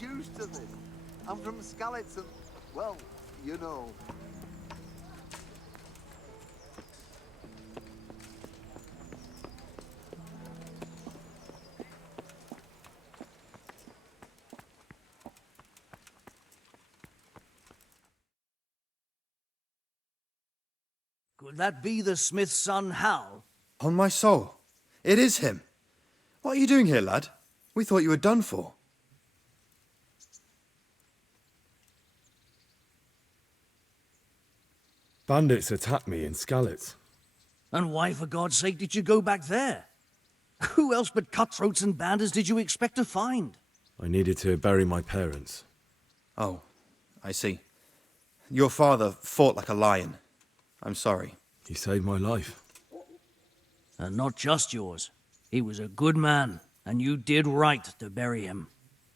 used to this. I'm from Skalitz and, well, you know. Could that be the smith's son, Hal? On my soul, it is him. What are you doing here, lad? We thought you were done for. Bandits attacked me in Skalitz. And why, for God's sake, did you go back there? Who else but cutthroats and bandits did you expect to find? I needed to bury my parents. Oh, I see. Your father fought like a lion. I'm sorry. He saved my life. And not just yours. He was a good man, and you did right to bury him.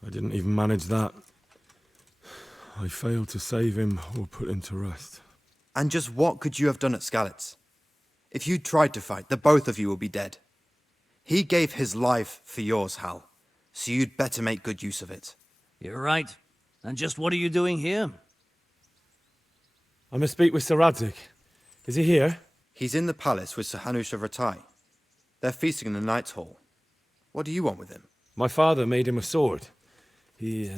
I didn't even manage that. I failed to save him or put him to rest. And just what could you have done at Skalitz? If you tried to fight, the both of you will be dead. He gave his life for yours, Hal, so you'd better make good use of it. You're right. And just what are you doing here? I must speak with Sir Radzig. Is he here? He's in the palace with Sir Hanush of Rattay. They're feasting in the Knight's Hall. What do you want with him? My father made him a sword. He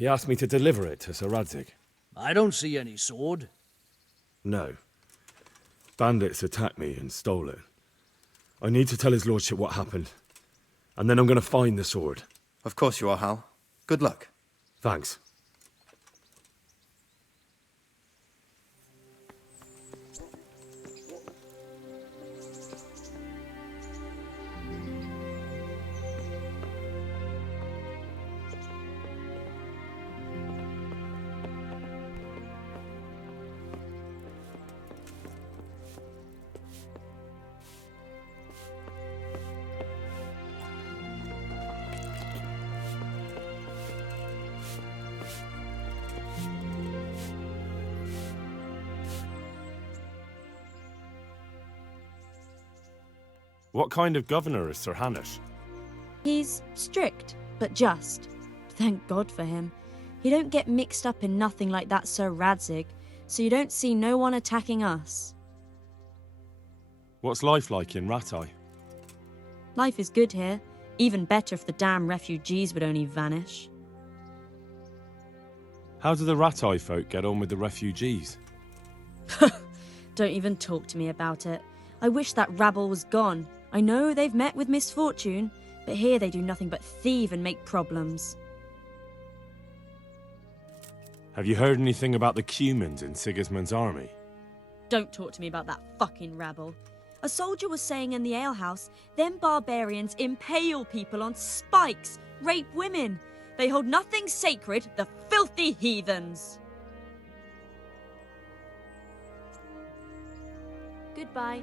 asked me to deliver it to Sir Radzig. I don't see any sword. No. Bandits attacked me and stole it. I need to tell his lordship what happened. And then I'm going to find the sword. Of course you are, Hal. Good luck. Thanks. What kind of governor is Sir Hanush? He's strict, but just. Thank God for him. He don't get mixed up in nothing like that Sir Radzig, so you don't see no one attacking us. What's life like in Rattay? Life is good here. Even better if the damn refugees would only vanish. How do the Rattay folk get on with the refugees? Don't even talk to me about it. I wish that rabble was gone. I know they've met with misfortune, but here they do nothing but thieve and make problems. Have you heard anything about the Cumans in Sigismund's army? Don't talk to me about that fucking rabble. A soldier was saying in the alehouse, them barbarians impale people on spikes, rape women. They hold nothing sacred, the filthy heathens. Goodbye.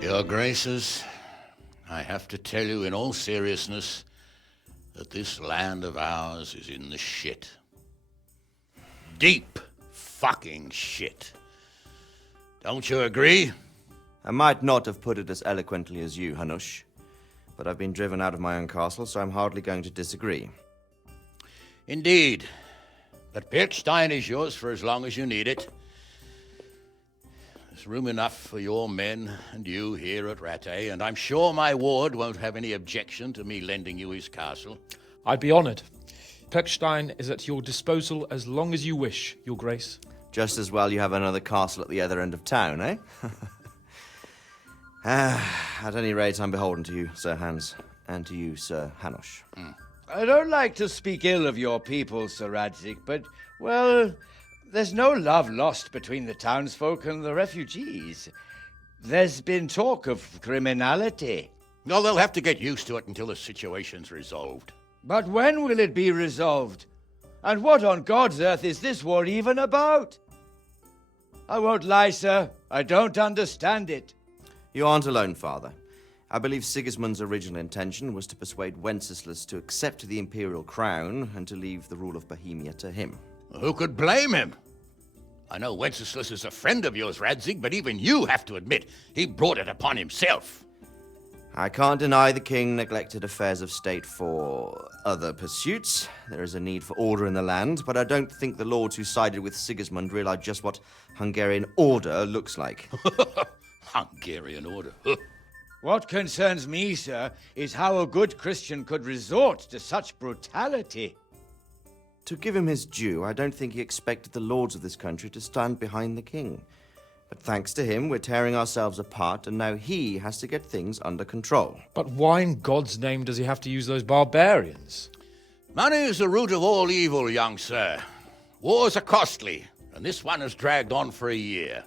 Your Graces, I have to tell you in all seriousness that this land of ours is in the shit. Deep fucking shit. Don't you agree? I might not have put it as eloquently as you, Hanush, but I've been driven out of my own castle, so I'm hardly going to disagree. Indeed. But Pirkstein is yours for as long as you need it. There's room enough for your men and you here at Rattay, and I'm sure my ward won't have any objection to me lending you his castle. I'd be honoured. Pirkstein is at your disposal as long as you wish, Your Grace. Just as well you have another castle at the other end of town, eh? At any rate, I'm beholden to you, Sir Hans, and to you, Sir Hanush. I don't like to speak ill of your people, Sir Radzig, but, well, there's no love lost between the townsfolk and the refugees. There's been talk of criminality. No, they'll have to get used to it until the situation's resolved. But when will it be resolved? And what on God's earth is this war even about? I won't lie, sir. I don't understand it. You aren't alone, Father. I believe Sigismund's original intention was to persuade Wenceslas to accept the imperial crown and to leave the rule of Bohemia to him. Who could blame him? I know Wenceslas is a friend of yours, Radzig, but even you have to admit he brought it upon himself. I can't deny the king neglected affairs of state for other pursuits. There is a need for order in the land, but I don't think the lords who sided with Sigismund realized just what Hungarian order looks like. Hungarian order. What concerns me, sir, is how a good Christian could resort to such brutality. To give him his due, I don't think he expected the lords of this country to stand behind the king. But thanks to him, we're tearing ourselves apart, and now he has to get things under control. But why in God's name does he have to use those barbarians? Money is the root of all evil, young sir. Wars are costly, and this one has dragged on for a year.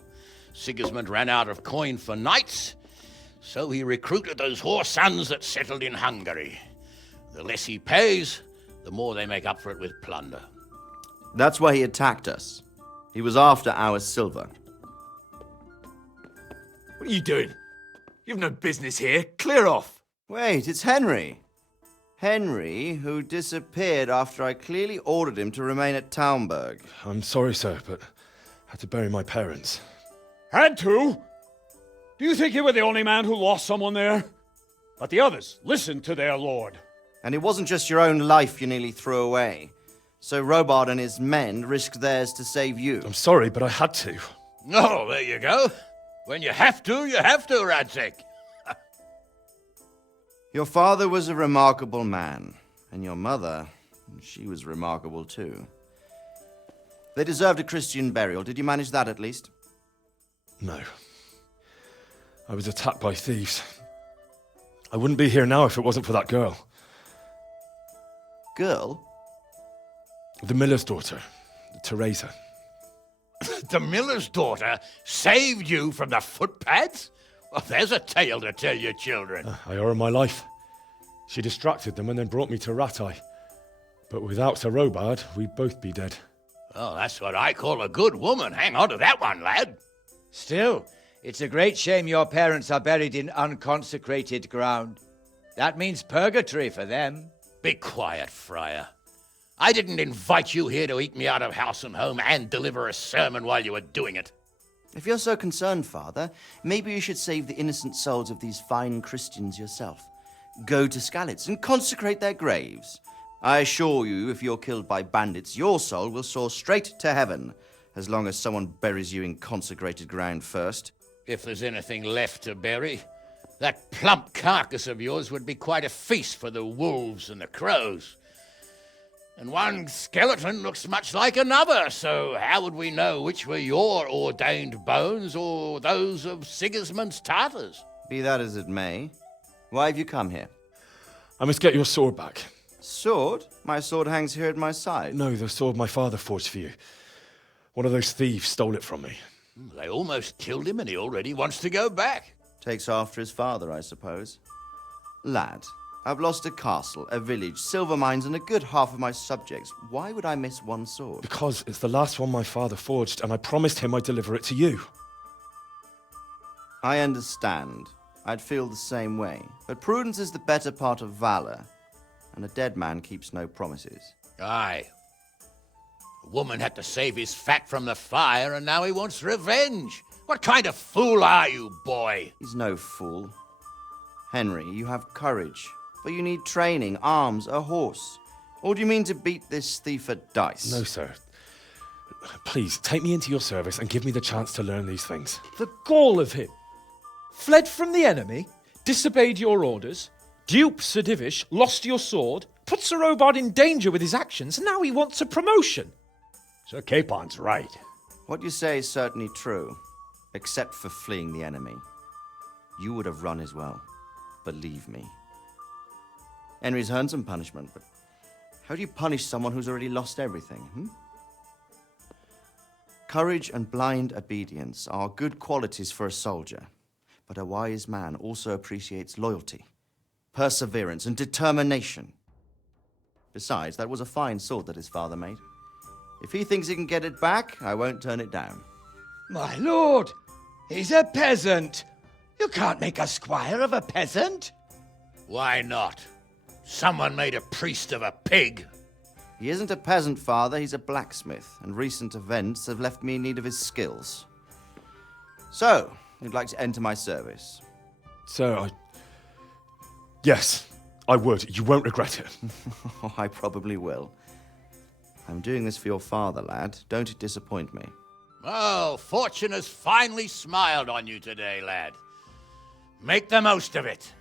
Sigismund ran out of coin for knights, so he recruited those whore sons that settled in Hungary. The less he pays, the more they make up for it with plunder. That's why he attacked us. He was after our silver. What are you doing? You've no business here. Clear off. Wait, it's Henry. Henry, who disappeared after I clearly ordered him to remain at Taunberg. I'm sorry, sir, but I had to bury my parents. Had to? Do you think you were the only man who lost someone there? But the others listened to their lord. And it wasn't just your own life you nearly threw away. So Robard and his men risked theirs to save you. I'm sorry, but I had to. Oh, there you go. When you have to, Radzig. Your father was a remarkable man, and your mother, she was remarkable too. They deserved a Christian burial. Did you manage that at least? No. I was attacked by thieves. I wouldn't be here now if it wasn't for that girl. Girl? The miller's daughter, Teresa. The miller's daughter saved you from the footpads? Well, there's a tale to tell your children. I owe her my life. She distracted them and then brought me to Ratai. But without Sir Robard, we'd both be dead. Oh, that's what I call a good woman. Hang on to that one, lad. Still, it's a great shame your parents are buried in unconsecrated ground. That means purgatory for them. Be quiet, friar. I didn't invite you here to eat me out of house and home and deliver a sermon while you were doing it. If you're so concerned, Father, maybe you should save the innocent souls of these fine Christians yourself. Go to Skalitz and consecrate their graves. I assure you, if you're killed by bandits, your soul will soar straight to heaven, as long as someone buries you in consecrated ground first. If there's anything left to bury, that plump carcass of yours would be quite a feast for the wolves and the crows. And one skeleton looks much like another, so how would we know which were your ordained bones or those of Sigismund's Tartars? Be that as it may, why have you come here? I must get your sword back. Sword? My sword hangs here at my side. No, the sword my father forged for you. One of those thieves stole it from me. They almost killed him and he already wants to go back. Takes after his father, I suppose. Lad, I've lost a castle, a village, silver mines, and a good half of my subjects. Why would I miss one sword? Because it's the last one my father forged, and I promised him I'd deliver it to you. I understand. I'd feel the same way. But prudence is the better part of valor, and a dead man keeps no promises. Aye. A woman had to save his fat from the fire, and now he wants revenge. What kind of fool are you, boy? He's no fool. Henry, you have courage, but you need training, arms, a horse. Or do you mean to beat this thief at dice? No, sir. Please, take me into your service and give me the chance to learn these things. The gall of him. Fled from the enemy, disobeyed your orders, duped Sir Divish, lost your sword, put Sir Robard in danger with his actions, and now he wants a promotion. Sir Capon's right. What you say is certainly true, except for fleeing the enemy. You would have run as well, believe me. Henry's earned some punishment, but how do you punish someone who's already lost everything, Courage and blind obedience are good qualities for a soldier, but a wise man also appreciates loyalty, perseverance, and determination. Besides, that was a fine sword that his father made. If he thinks he can get it back, I won't turn it down. My lord, he's a peasant. You can't make a squire of a peasant. Why not? Someone made a priest of a pig. He isn't a peasant, father. He's a blacksmith, and recent events have left me in need of his skills. So, you'd like to enter my service? Sir, Yes, I would. You won't regret it. Oh, I probably will. I'm doing this for your father, lad. Don't disappoint me. Oh, fortune has finally smiled on you today, lad. Make the most of it.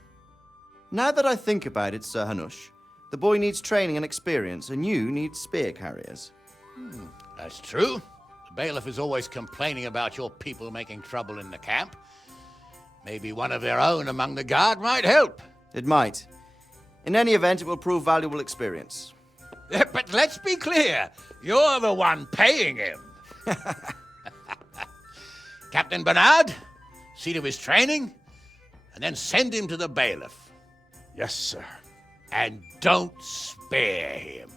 Now that I think about it, Sir Hanush, the boy needs training and experience, and you need spear carriers. That's true. The bailiff is always complaining about your people making trouble in the camp. Maybe one of their own among the guard might help. It might. In any event, it will prove valuable experience. But let's be clear. You're the one paying him. Captain Bernard, see to his training, and then send him to the bailiff. Yes, sir. And don't spare him.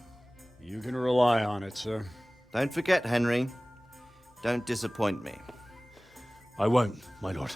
You can rely on it, sir. Don't forget, Henry. Don't disappoint me. I won't, my lord.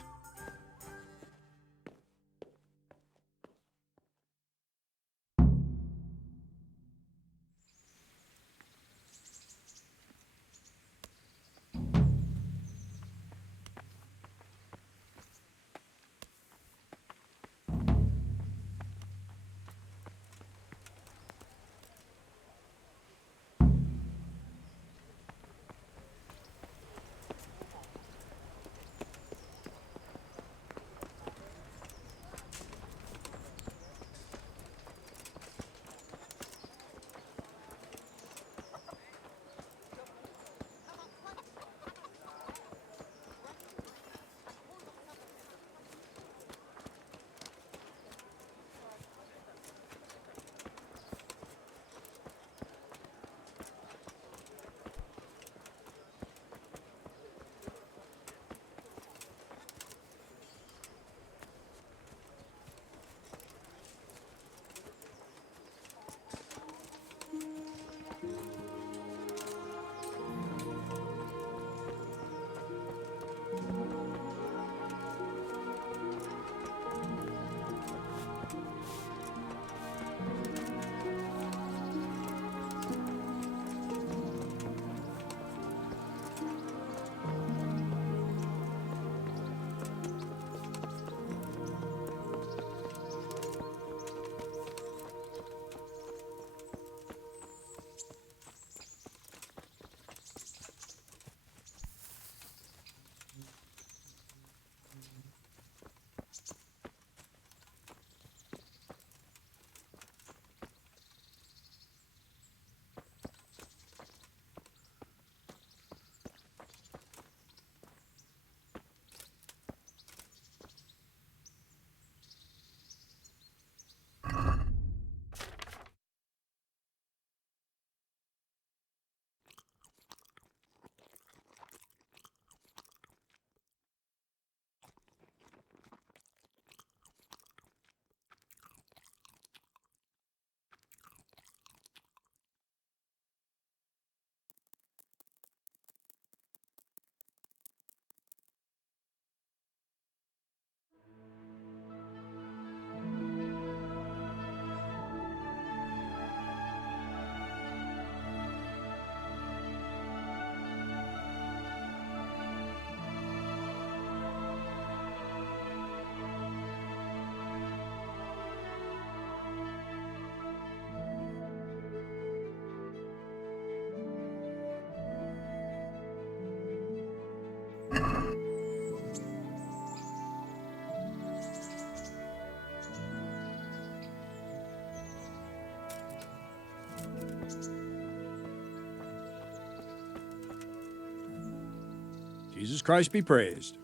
Jesus Christ be praised.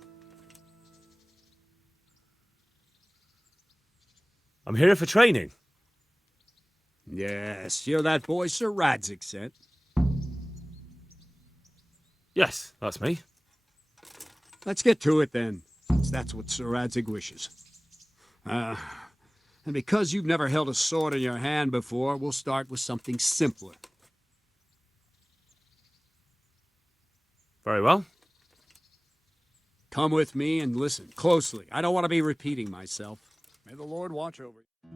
I'm here for training. Yes, you're that boy Sir Radzik sent. Yes, that's me. Let's get to it then, since that's what Sir Radzik wishes. And because you've never held a sword in your hand before, we'll start with something simpler. Very well. Come with me and listen closely. I don't want to be repeating myself. May the Lord watch over you.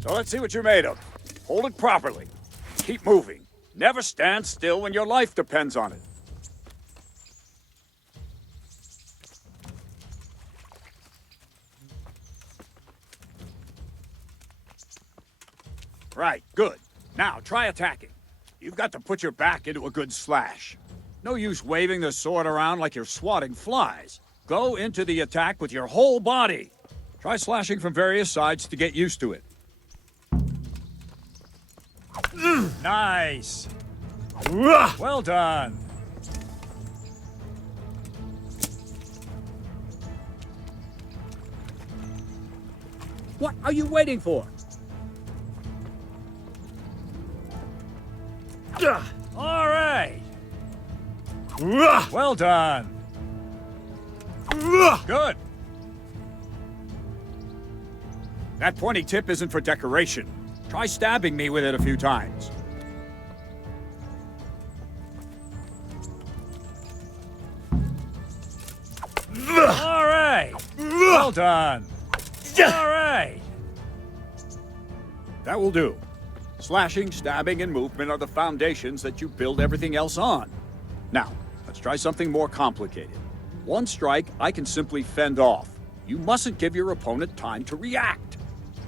So let's see what you're made of. Hold it properly. Keep moving. Never stand still when your life depends on it. Right, good. Now, try attacking. You've got to put your back into a good slash. No use waving the sword around like you're swatting flies. Go into the attack with your whole body. Try slashing from various sides to get used to it. Nice. Well done. What are you waiting for? All right. Well done. Good. That pointy tip isn't for decoration. Try stabbing me with it a few times. All right. Well done. All right. That will do. Slashing, stabbing, and movement are the foundations that you build everything else on. Now, let's try something more complicated. One strike I can simply fend off. You mustn't give your opponent time to react.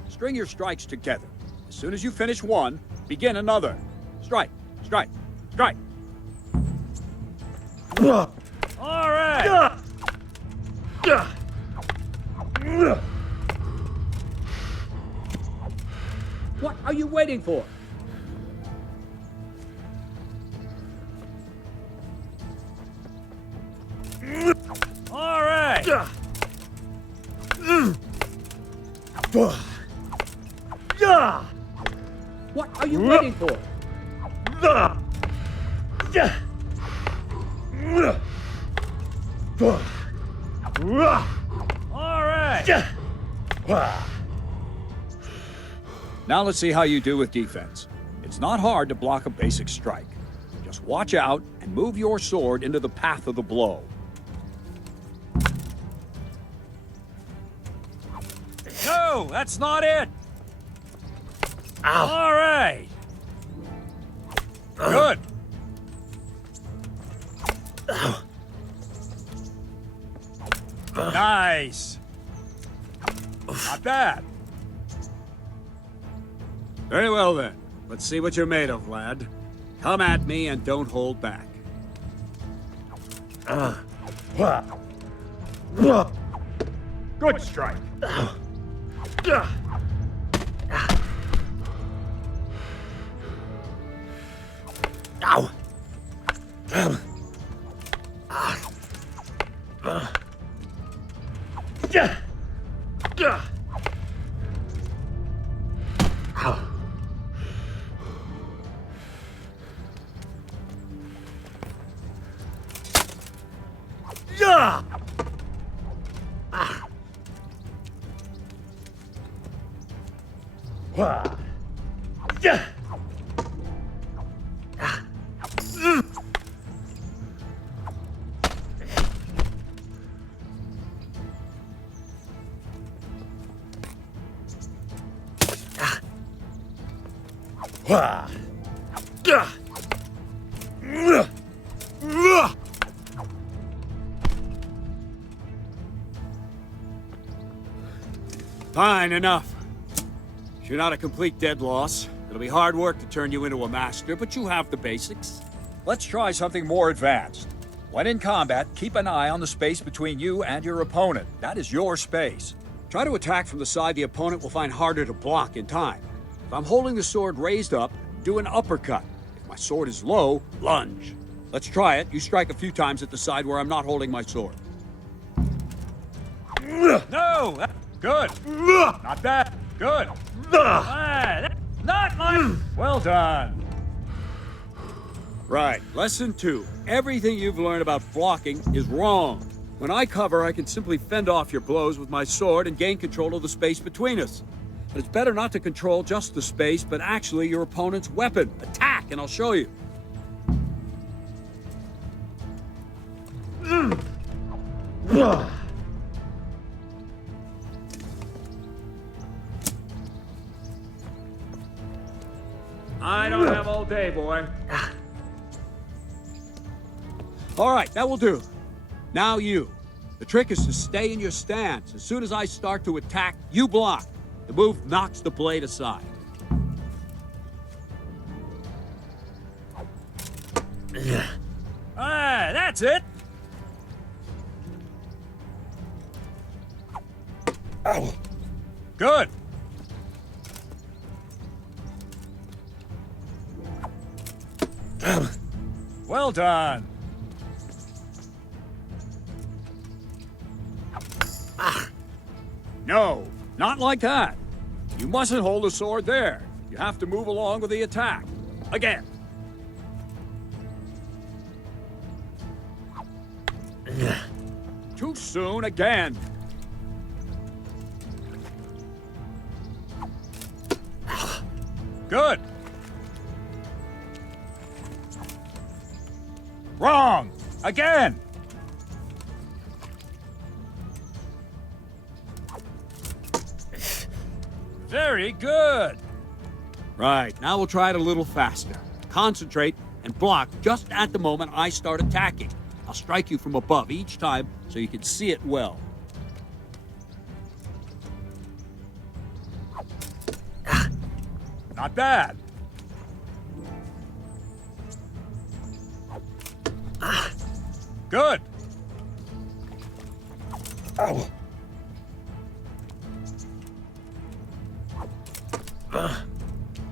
String your strikes together. As soon as you finish one, begin another. Strike, strike, strike. All right. What are you waiting for? All right. What are you waiting for? All right. Now let's see how you do with defense. It's not hard to block a basic strike. Just watch out and move your sword into the path of the blow. No, that's not it. Ow. All right. Good. Nice. Not bad. Very well, then. Let's see what you're made of, lad. Come at me and don't hold back. Good strike. Ow. Fine, enough. You're not a complete dead loss. It'll be hard work to turn you into a master, but you have the basics. Let's try something more advanced. When in combat, keep an eye on the space between you and your opponent. That is your space. Try to attack from the side the opponent will find harder to block in time. If I'm holding the sword raised up, do an uppercut. If my sword is low, lunge. Let's try it. You strike a few times at the side where I'm not holding my sword. No! Good. Not bad. Good. Not like... Well done. Right. Lesson 2. Everything you've learned about blocking is wrong. When I cover, I can simply fend off your blows with my sword and gain control of the space between us. But it's better not to control just the space, but actually your opponent's weapon. Attack, and I'll show you. I don't have all day, boy. All right, that will do. Now you. The trick is to stay in your stance. As soon as I start to attack, you block. The move knocks the blade aside. Ah, that's it. Good. Well done. No, not like that. You mustn't hold the sword there. You have to move along with the attack. Again. Too soon again. Good. Wrong. Again. Very good. Right, now we'll try it a little faster. Concentrate and block just at the moment I start attacking. I'll strike you from above each time so you can see it well. Not bad. Good. Ow.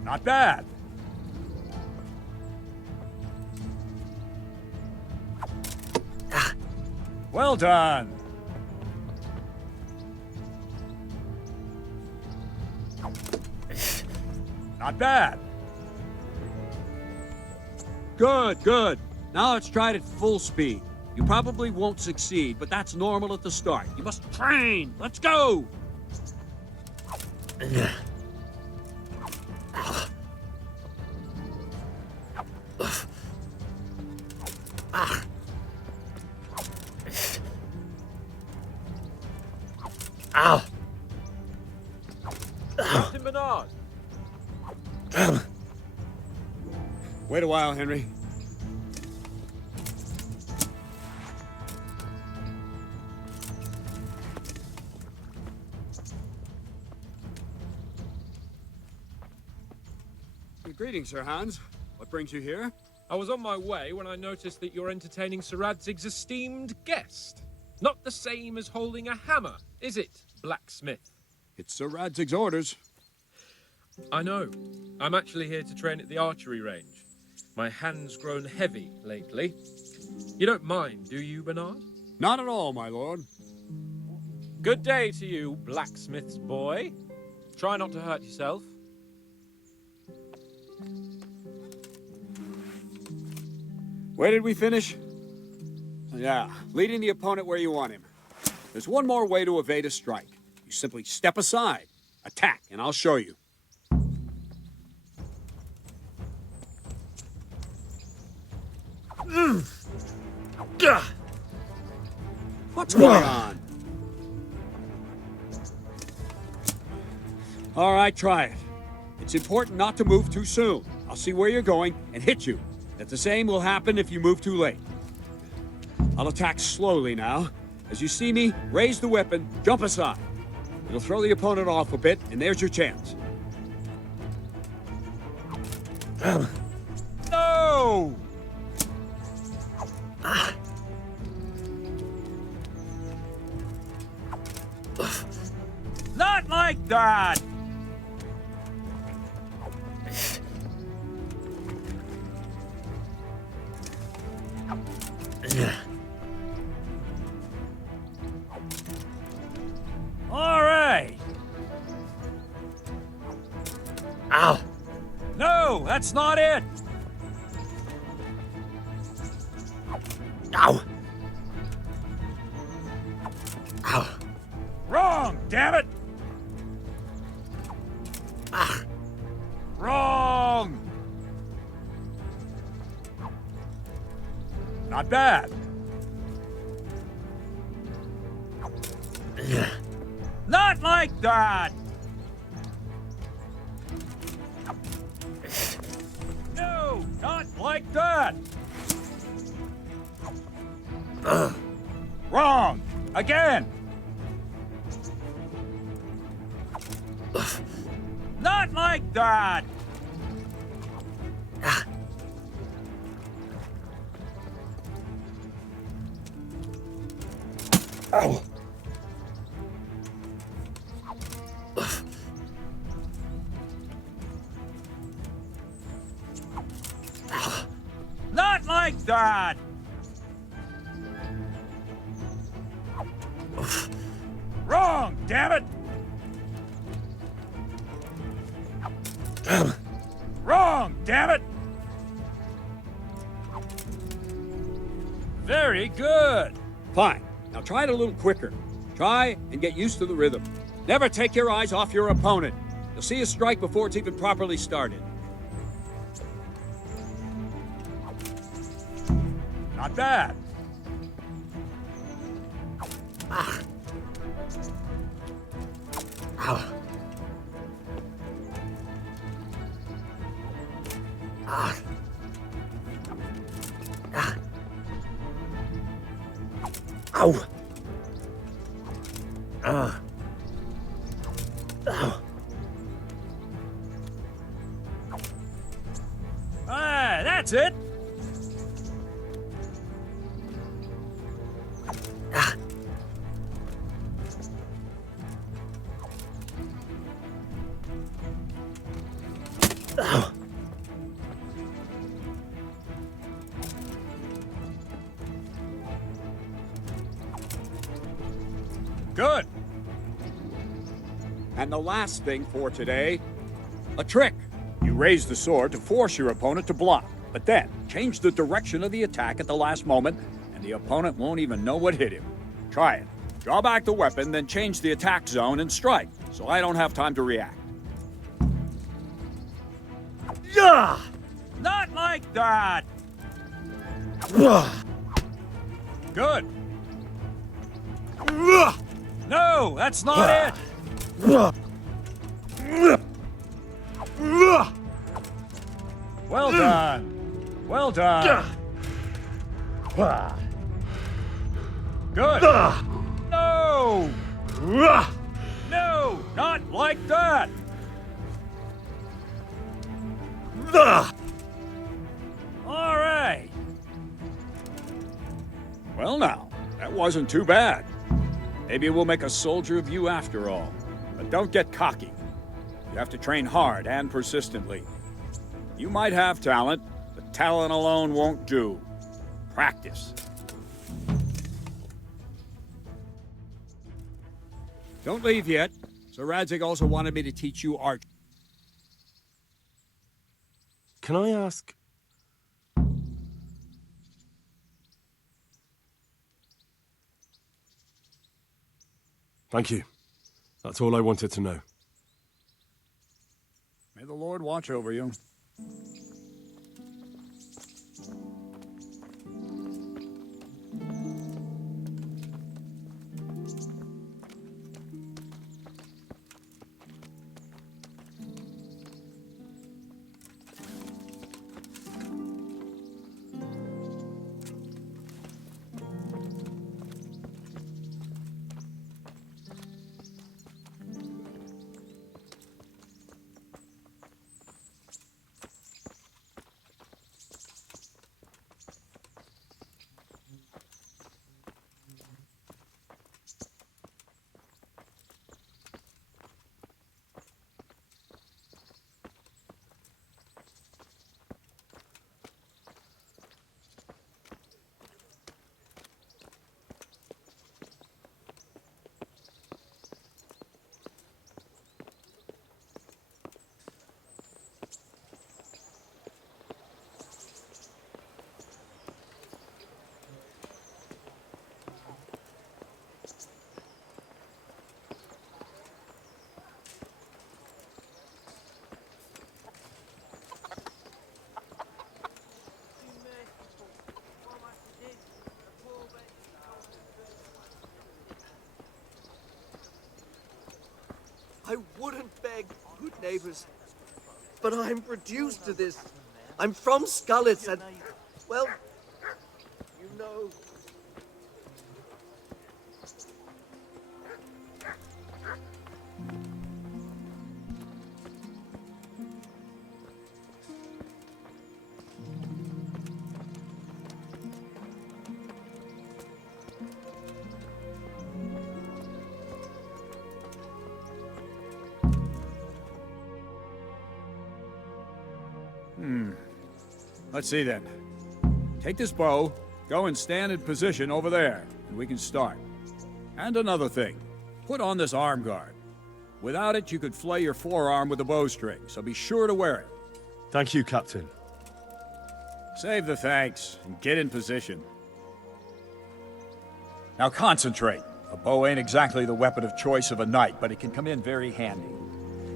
Not bad. Well done. Not bad. Good, good. Now let's try it at full speed. You probably won't succeed, but that's normal at the start. You must train. Let's go. Ow. Captain Bernard. Wait a while, Henry. Greetings, Sir Hans. What brings you here? I was on my way when I noticed that you're entertaining Sir Radzig's esteemed guest. Not the same as holding a hammer, is it, blacksmith? It's Sir Radzig's orders. I know. I'm actually here to train at the archery range. My hand's grown heavy lately. You don't mind, do you, Bernard? Not at all, my lord. Good day to you, blacksmith's boy. Try not to hurt yourself. Where did we finish? Yeah, leading the opponent where you want him. There's one more way to evade a strike. You simply step aside, attack, and I'll show you. What's going on? All right, try it. It's important not to move too soon. I'll see where you're going and hit you. That the same will happen if you move too late. I'll attack slowly now. As you see me, raise the weapon, jump aside. It'll throw the opponent off a bit, and there's your chance. No! Not like that! All right. Ow. No, that's not it. Ow. Ow. Wrong, damn it. Ah. Wrong. Not bad. Not like that! No, not like that! Wrong! Again! Not like that! Ow! Not like that! Wrong, damn it! Wrong, damn it! Very good. Fine. Now try it a little quicker. Try and get used to the rhythm. Never take your eyes off your opponent. You'll see a strike before it's even properly started. Not bad. Ow. Ah. Ah. Ow. Ah. Ow. Ah, that's it. Ah. Ow. Good. And the last thing for today, a trick. You raise the sword to force your opponent to block, but then change the direction of the attack at the last moment, and the opponent won't even know what hit him. Try it. Draw back the weapon, then change the attack zone and strike, so I don't have time to react. Yeah. Not like that! Ah. Good. No, that's not it! Well done. Well done. Good. No! No, not like that! All right. Well now, that wasn't too bad. Maybe we'll make a soldier of you after all. But don't get cocky. You have to train hard and persistently. You might have talent, but talent alone won't do. Practice. Don't leave yet. Sir Radzig also wanted me to teach you art. Can I ask? Thank you. That's all I wanted to know. May the Lord watch over you. I wouldn't beg, good neighbors, but I'm reduced to this. I'm from Scullets and, well, you know. Let's see then. Take this bow, go and stand in position over there, and we can start. And another thing, put on this arm guard. Without it, you could flay your forearm with a bowstring, so be sure to wear it. Thank you, Captain. Save the thanks, and get in position. Now concentrate. A bow ain't exactly the weapon of choice of a knight, but it can come in very handy.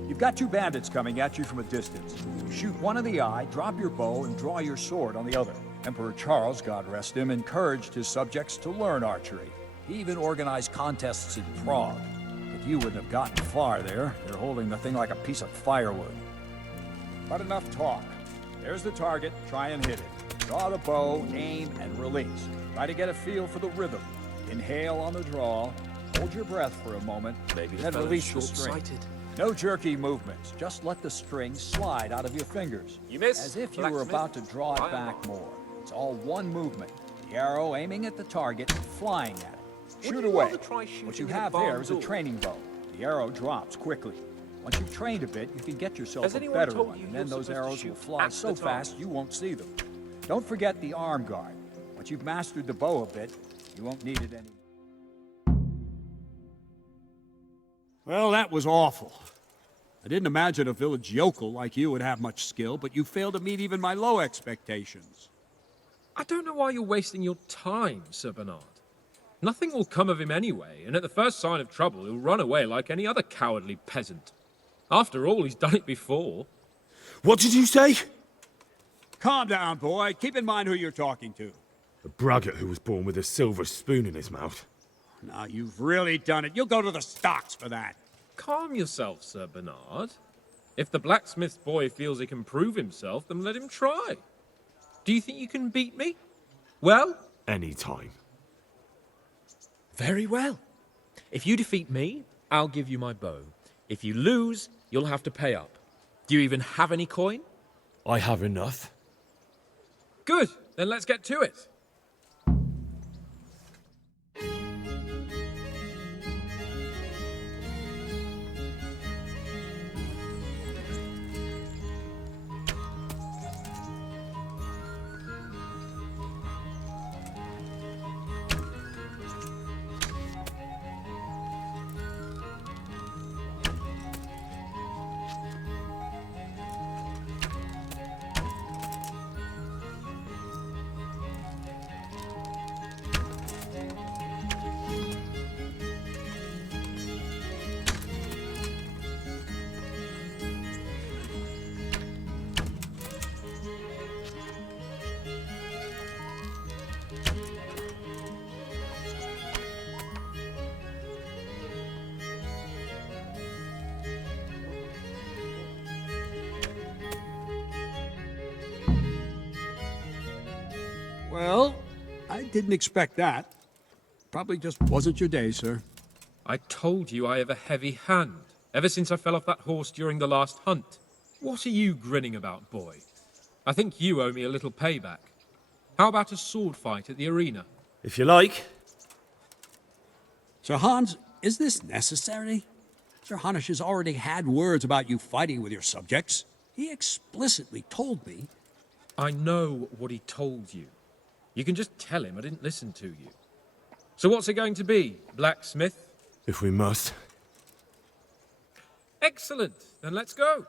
You've got two bandits coming at you from a distance. You shoot one in the eye, drop your bow, and draw your sword on the other. Emperor Charles, God rest him, encouraged his subjects to learn archery. He even organized contests in Prague. But you wouldn't have gotten far there. They're holding the thing like a piece of firewood. But enough talk. There's the target. Try and hit it. Draw the bow, aim, and release. Try to get a feel for the rhythm. Inhale on the draw. Hold your breath for a moment. Maybe then release the string. No jerky movements. Just let the string slide out of your fingers. You miss. As if you were about to draw it back more. It's all one movement. The arrow aiming at the target, flying at it. Shoot away. What you have there is a training bow. The arrow drops quickly. Once you've trained a bit, you can get yourself a better one, and then those arrows will fly so fast you won't see them. Don't forget the arm guard. Once you've mastered the bow a bit, you won't need it anymore. Well, that was awful. I didn't imagine a village yokel like you would have much skill, but you failed to meet even my low expectations. I don't know why you're wasting your time, Sir Bernard. Nothing will come of him anyway, and at the first sign of trouble, he'll run away like any other cowardly peasant. After all, he's done it before. What did you say? Calm down, boy. Keep in mind who you're talking to. A braggart who was born with a silver spoon in his mouth. Now, you've really done it. You'll go to the stocks for that. Calm yourself, Sir Bernard. If the blacksmith's boy feels he can prove himself, then let him try. Do you think you can beat me? Well? Any time. Very well. If you defeat me, I'll give you my bow. If you lose, you'll have to pay up. Do you even have any coin? I have enough. Good. Then let's get to it. Well, I didn't expect that. Probably just wasn't your day, sir. I told you I have a heavy hand, ever since I fell off that horse during the last hunt. What are you grinning about, boy? I think you owe me a little payback. How about a sword fight at the arena? If you like. Sir Hans, is this necessary? Sir Hanush has already had words about you fighting with your subjects. He explicitly told me. I know what he told you. You can just tell him I didn't listen to you. So what's it going to be, blacksmith? If we must. Excellent. Then let's go.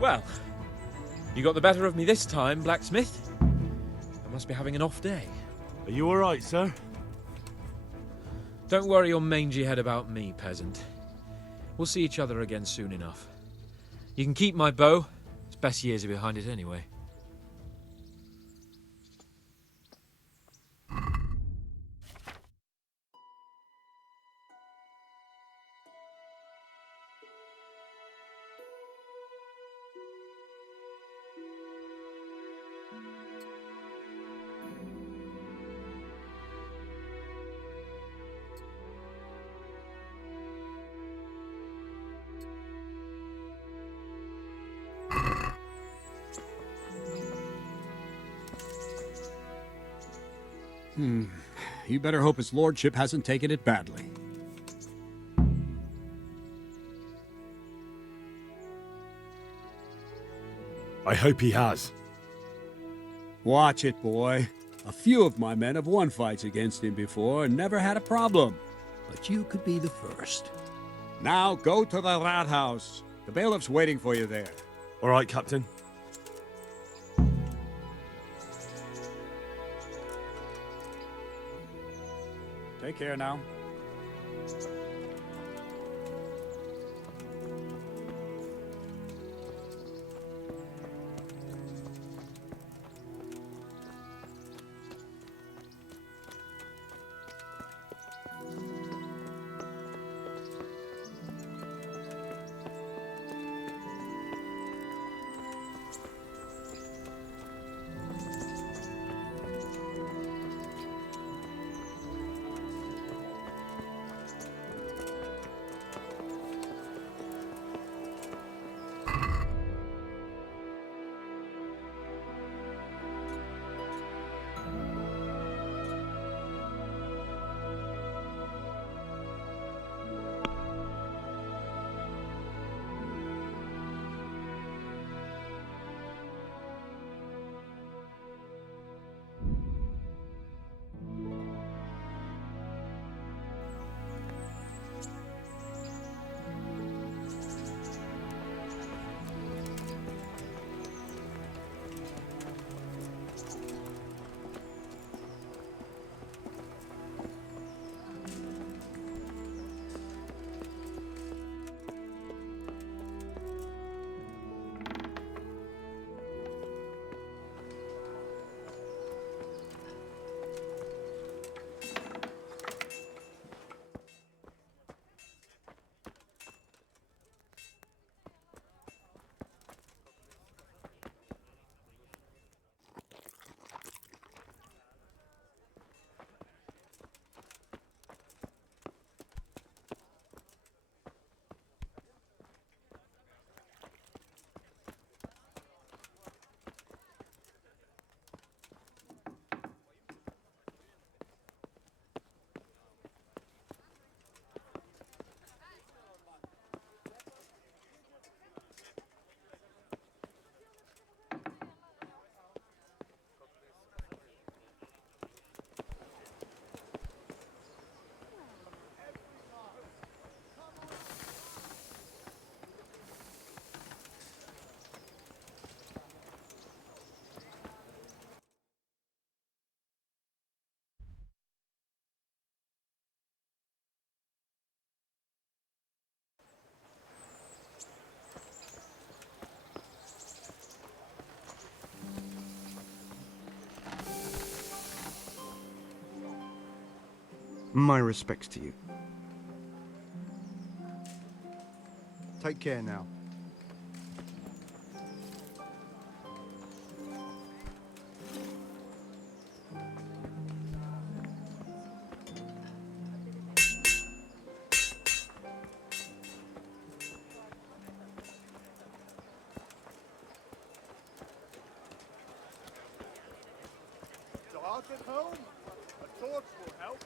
Well, you got the better of me this time, blacksmith. I must be having an off day. Are you alright, sir? Don't worry your mangy head about me, peasant. We'll see each other again soon enough. You can keep my bow. Its best years are behind it anyway. You better hope his lordship hasn't taken it badly. I hope he has. Watch it, boy. A few of my men have won fights against him before and never had a problem. But you could be the first. Now go to the rat house. The bailiff's waiting for you there. All right, Captain. Take care now. My respects to you. Take care now. Dark at home? A torch will help.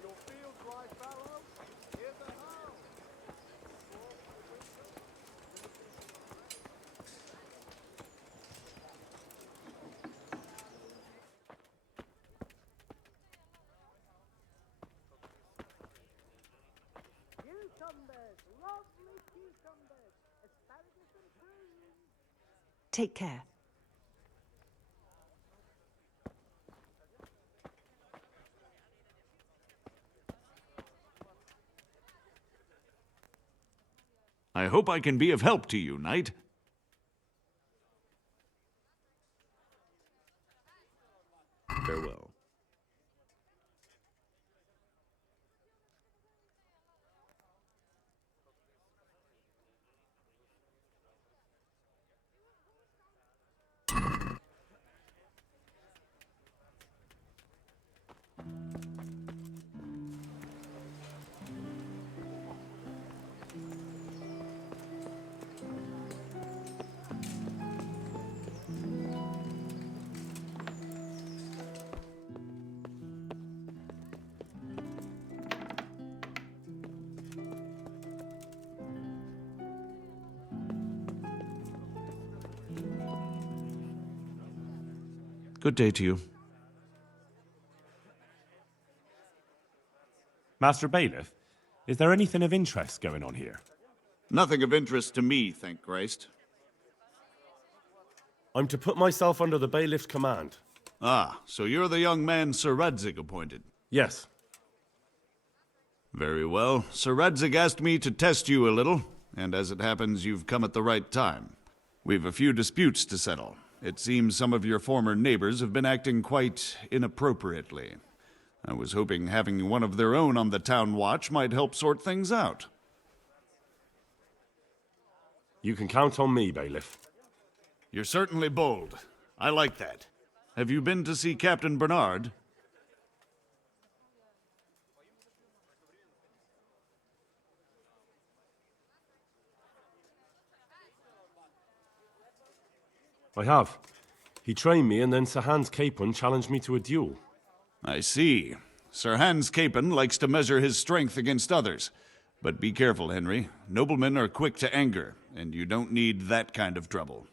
Your field dry fallow? Here's a hoe. Cucumbers, lovely cucumbers, asparagus and prunes. Take care. I hope I can be of help to you, knight. Farewell. Good day to you. Master Bailiff, is there anything of interest going on here? Nothing of interest to me, thank Christ. I'm to put myself under the bailiff's command. Ah, so you're the young man Sir Radzig appointed? Yes. Very well. Sir Radzig asked me to test you a little, and as it happens, you've come at the right time. We've a few disputes to settle. It seems some of your former neighbors have been acting quite inappropriately. I was hoping having one of their own on the town watch might help sort things out. You can count on me, Bailiff. You're certainly bold. I like that. Have you been to see Captain Bernard? I have. He trained me, and then Sir Hans Capon challenged me to a duel. I see. Sir Hans Capon likes to measure his strength against others. But be careful, Henry. Noblemen are quick to anger, and you don't need that kind of trouble.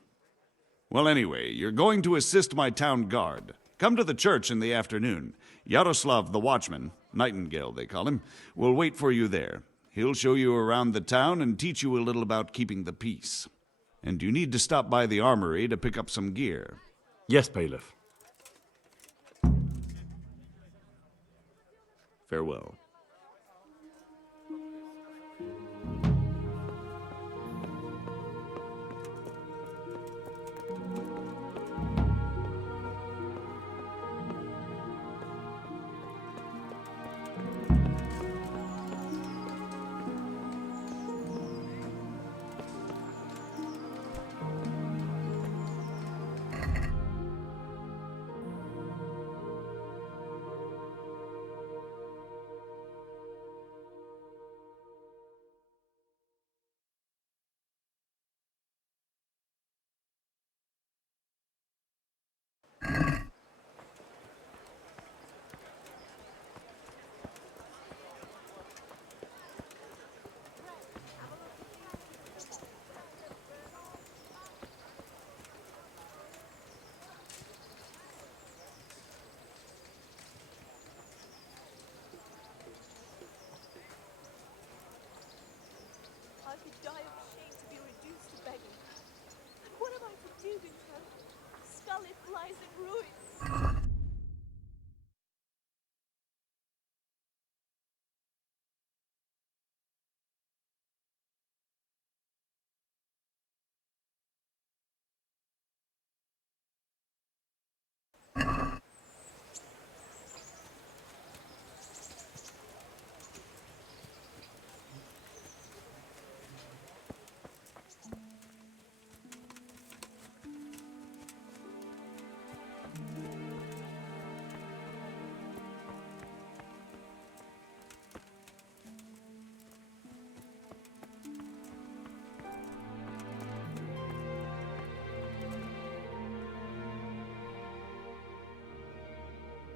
Well, anyway, you're going to assist my town guard. Come to the church in the afternoon. Yaroslav the watchman, Nightingale they call him, will wait for you there. He'll show you around the town and teach you a little about keeping the peace. And you need to stop by the armory to pick up some gear. Yes, Bailiff. Farewell.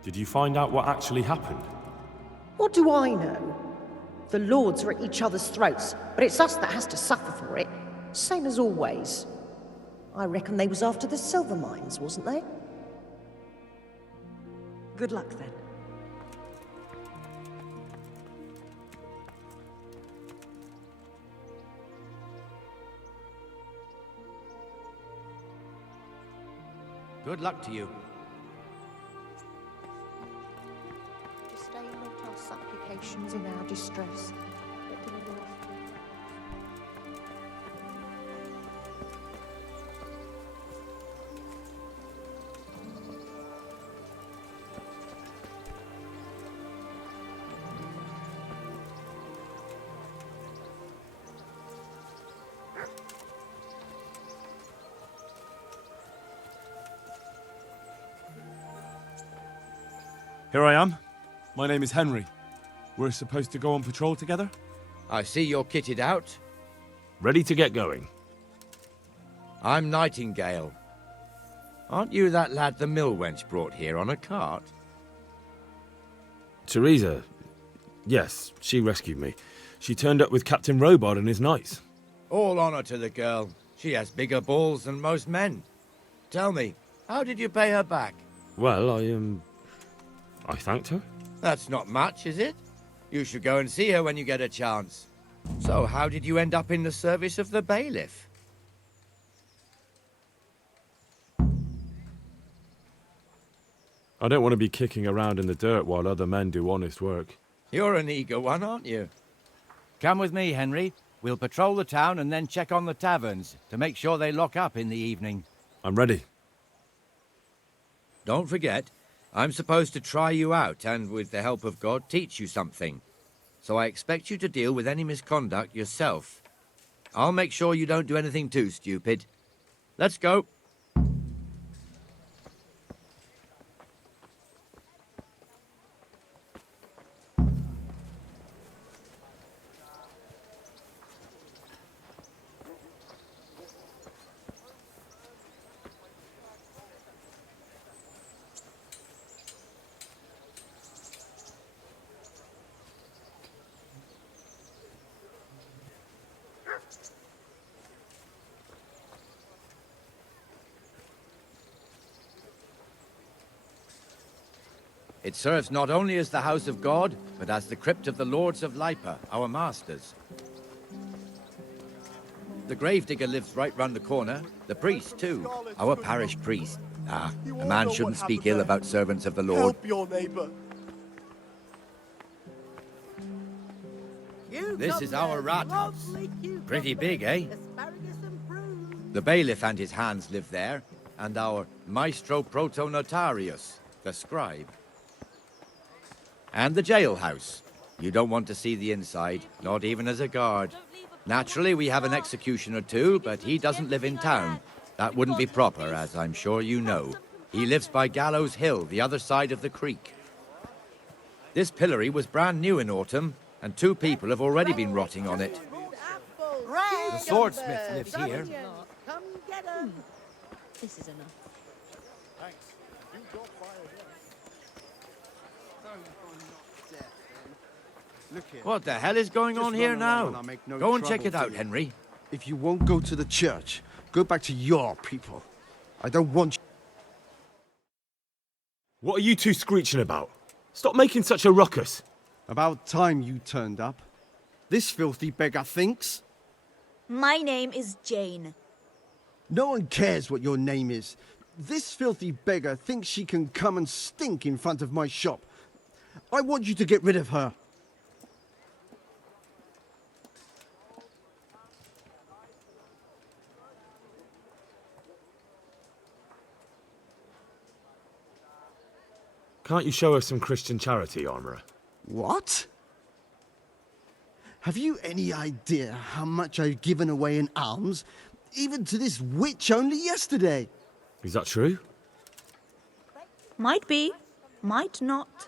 Did you find out what actually happened? What do I know? The lords are at each other's throats, but it's us that has to suffer for it. Same as always. I reckon they was after the silver mines, wasn't they? Good luck then. Good luck to you. Stay not our supplications in our distress, but deliver us. Here I am. My name is Henry. We're supposed to go on patrol together? I see you're kitted out. Ready to get going. I'm Nightingale. Aren't you that lad the mill wench brought here on a cart? Teresa. Yes, she rescued me. She turned up with Captain Robard and his knights. All honor to the girl. She has bigger balls than most men. Tell me, how did you pay her back? Well, I thanked her. That's not much, is it? You should go and see her when you get a chance. So, how did you end up in the service of the bailiff? I don't want to be kicking around in the dirt while other men do honest work. You're an eager one, aren't you? Come with me, Henry. We'll patrol the town and then check on the taverns to make sure they lock up in the evening. I'm ready. Don't forget, I'm supposed to try you out and, with the help of God, teach you something. So I expect you to deal with any misconduct yourself. I'll make sure you don't do anything too stupid. Let's go. It serves not only as the house of God, but as the crypt of the lords of Lipa, our masters. The gravedigger lives right round the corner. The priest, too. Our parish priest. Ah, a man shouldn't speak ill about servants of the Lord. Help your neighbor. This is our rat house. Pretty big, eh? The bailiff and his hands live there, and our maestro protonotarius, the scribe. And the jailhouse. You don't want to see the inside, not even as a guard. Naturally, we have an executioner too, but he doesn't live in town. That wouldn't be proper, as I'm sure you know. He lives by Gallows Hill, the other side of the creek. This pillory was brand new in autumn, and 2 people have already been rotting on it. The swordsmith lives here. This is enough. What the hell is going on here now? Go and check it out, Henry. If you won't go to the church, go back to your people. I don't want you. What are you two screeching about? Stop making such a ruckus. About time you turned up. This filthy beggar thinks. My name is Jane. No one cares what your name is. This filthy beggar thinks she can come and stink in front of my shop. I want you to get rid of her. Can't you show us some Christian charity, Armourer? What? Have you any idea how much I've given away in alms, even to this witch only yesterday? Is that true? Might be, might not.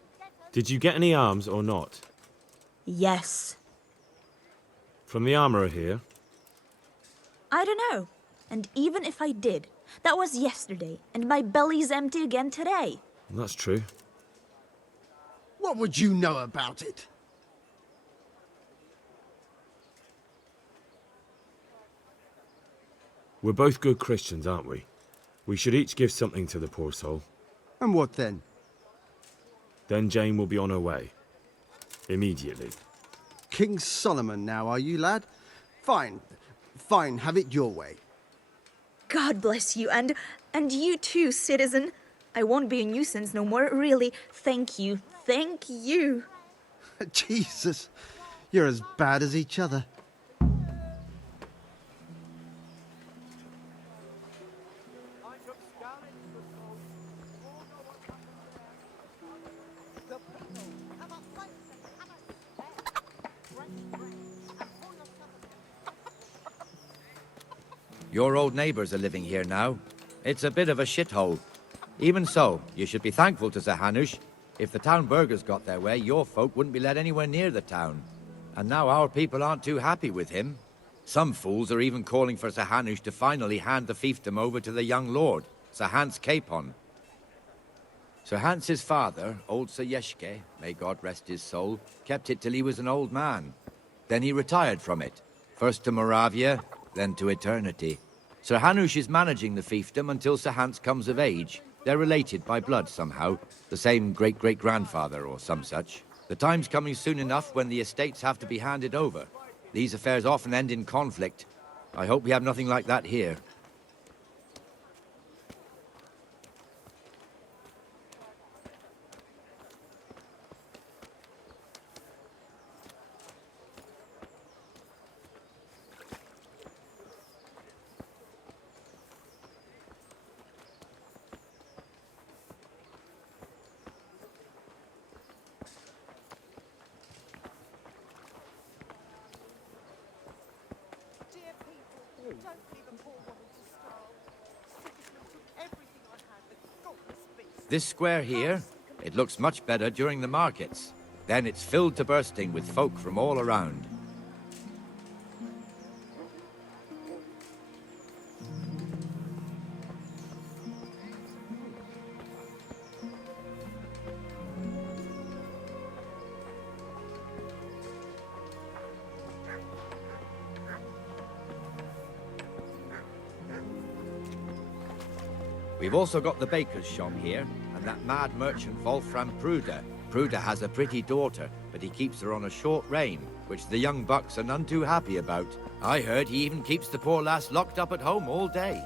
Did you get any alms or not? Yes. From the Armourer here? I don't know. And even if I did, that was yesterday, and my belly's empty again today. That's true. What would you know about it? We're both good Christians, aren't we? We should each give something to the poor soul. And what then? Then Jane will be on her way. Immediately. King Solomon now, are you, lad? Fine. Fine, have it your way. God bless you, and you too, citizen. I won't be a nuisance no more, really. Thank you. Thank you. Jesus, you're as bad as each other. Your old neighbours are living here now. It's a bit of a shithole. Even so, you should be thankful to Sir Hanush. If the town burghers got their way, your folk wouldn't be let anywhere near the town. And now our people aren't too happy with him. Some fools are even calling for Sir Hanush to finally hand the fiefdom over to the young lord, Sir Hans Capon. Sir Hans's father, old Sir Yeshke, may God rest his soul, kept it till he was an old man. Then he retired from it, first to Moravia, then to eternity. Sir Hanush is managing the fiefdom until Sir Hans comes of age. They're related by blood somehow, the same great-great-grandfather or some such. The time's coming soon enough when the estates have to be handed over. These affairs often end in conflict. I hope we have nothing like that here. This square here, it looks much better during the markets. Then it's filled to bursting with folk from all around. We've also got the baker's shop here, and that mad merchant Wolfram Pruder. Pruder has a pretty daughter, but he keeps her on a short rein, which the young bucks are none too happy about. I heard he even keeps the poor lass locked up at home all day.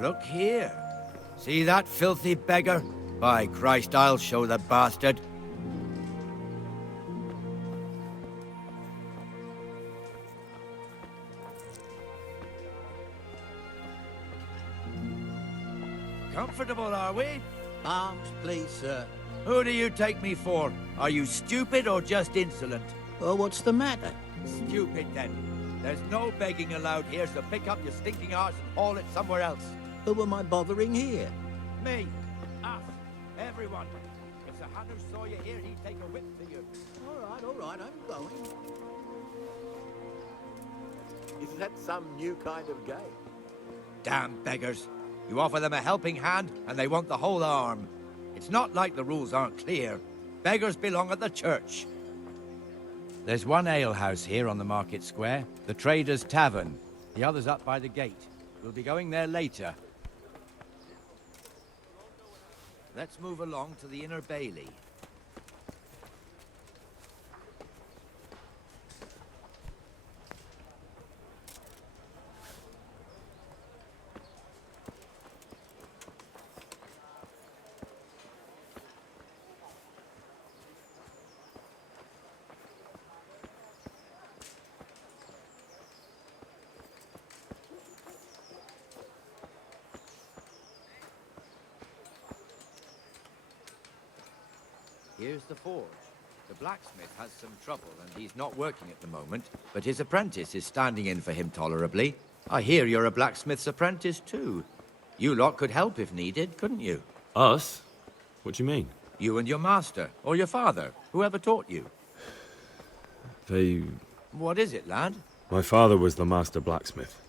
Look here. See that filthy beggar? By Christ, I'll show the bastard. Comfortable, are we? Arms, please, sir. Who do you take me for? Are you stupid or just insolent? Well, what's the matter? Stupid, then. There's no begging allowed here, so pick up your stinking arse and haul it somewhere else. Who am I bothering here? Me. Us. Everyone. If Sir Hanush saw you here, he'd take a whip for you. All right, I'm going. Is that some new kind of game? Damn beggars. You offer them a helping hand, and they want the whole arm. It's not like the rules aren't clear. Beggars belong at the church. There's one alehouse here on the market square, the Trader's Tavern. The other's up by the gate. We'll be going there later. Let's move along to the Inner Bailey. Here's the forge. The blacksmith has some trouble and he's not working at the moment, but his apprentice is standing in for him tolerably. I hear you're a blacksmith's apprentice too. You lot could help if needed, couldn't you? Us? What do you mean? You and your master, or your father, whoever taught you. They... What is it, lad? My father was the master blacksmith.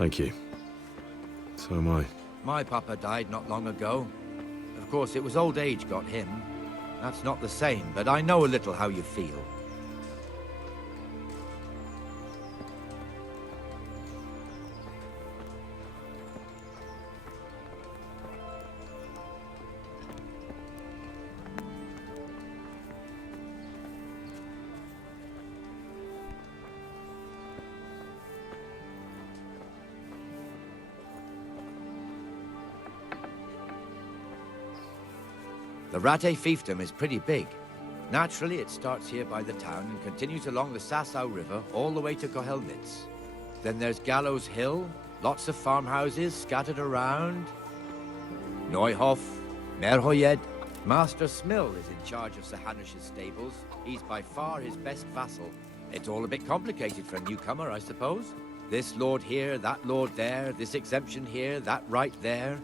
Thank you. So am I. My papa died not long ago. Of course, it was old age got him. That's not the same, but I know a little how you feel. The Rattay fiefdom is pretty big. Naturally, it starts here by the town and continues along the Sasau River all the way to Kohelnitz. Then there's Gallows Hill, lots of farmhouses scattered around. Neuhof, Merhoyed. Master Smill is in charge of Sir Hanush's stables. He's by far his best vassal. It's all a bit complicated for a newcomer, I suppose. This lord here, that lord there, this exemption here, that right there.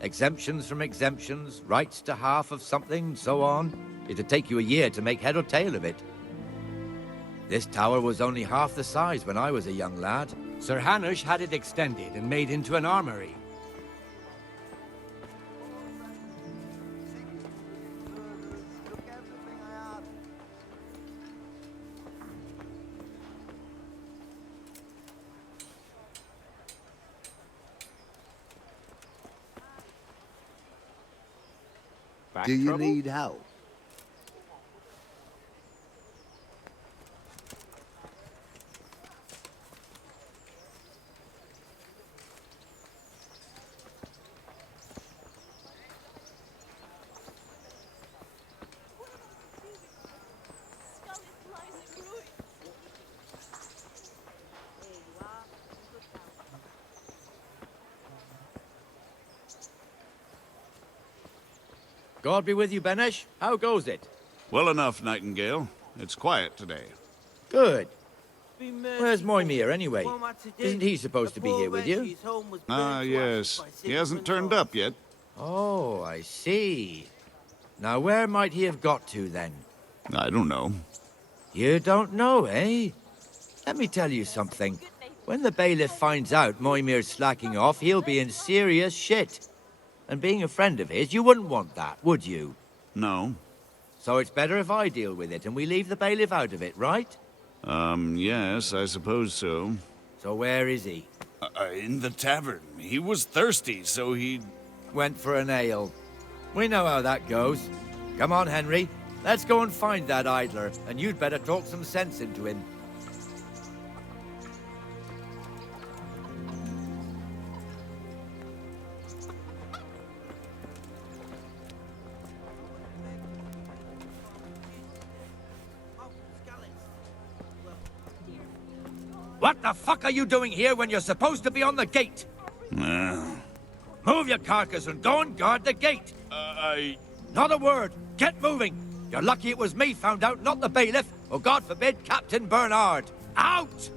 Exemptions from exemptions, rights to half of something, so on. It'd take you a year to make head or tail of it. This tower was only half the size when I was a young lad. Sir Hanush had it extended and made into an armory. Do you need help? God be with you, Benesh. How goes it? Well enough, Nightingale. It's quiet today. Good. Where's Moimir, anyway? Isn't he supposed to be here with you? Ah, yes. He hasn't turned up yet. Oh, I see. Now, where might he have got to, then? I don't know. You don't know, eh? Let me tell you something. When the bailiff finds out Moimir's slacking off, he'll be in serious shit. And being a friend of his, you wouldn't want that, would you? No. So it's better if I deal with it and we leave the bailiff out of it, right? Yes, I suppose so. So where is he? In the tavern. He was thirsty, so he... Went for an ale. We know how that goes. Come on, Henry. Let's go and find that idler, and you'd better talk some sense into him. What the fuck are you doing here when you're supposed to be on the gate? Move your carcass and go and guard the gate. Not a word. Get moving. You're lucky it was me found out, not the bailiff, or God forbid, Captain Bernard. Out!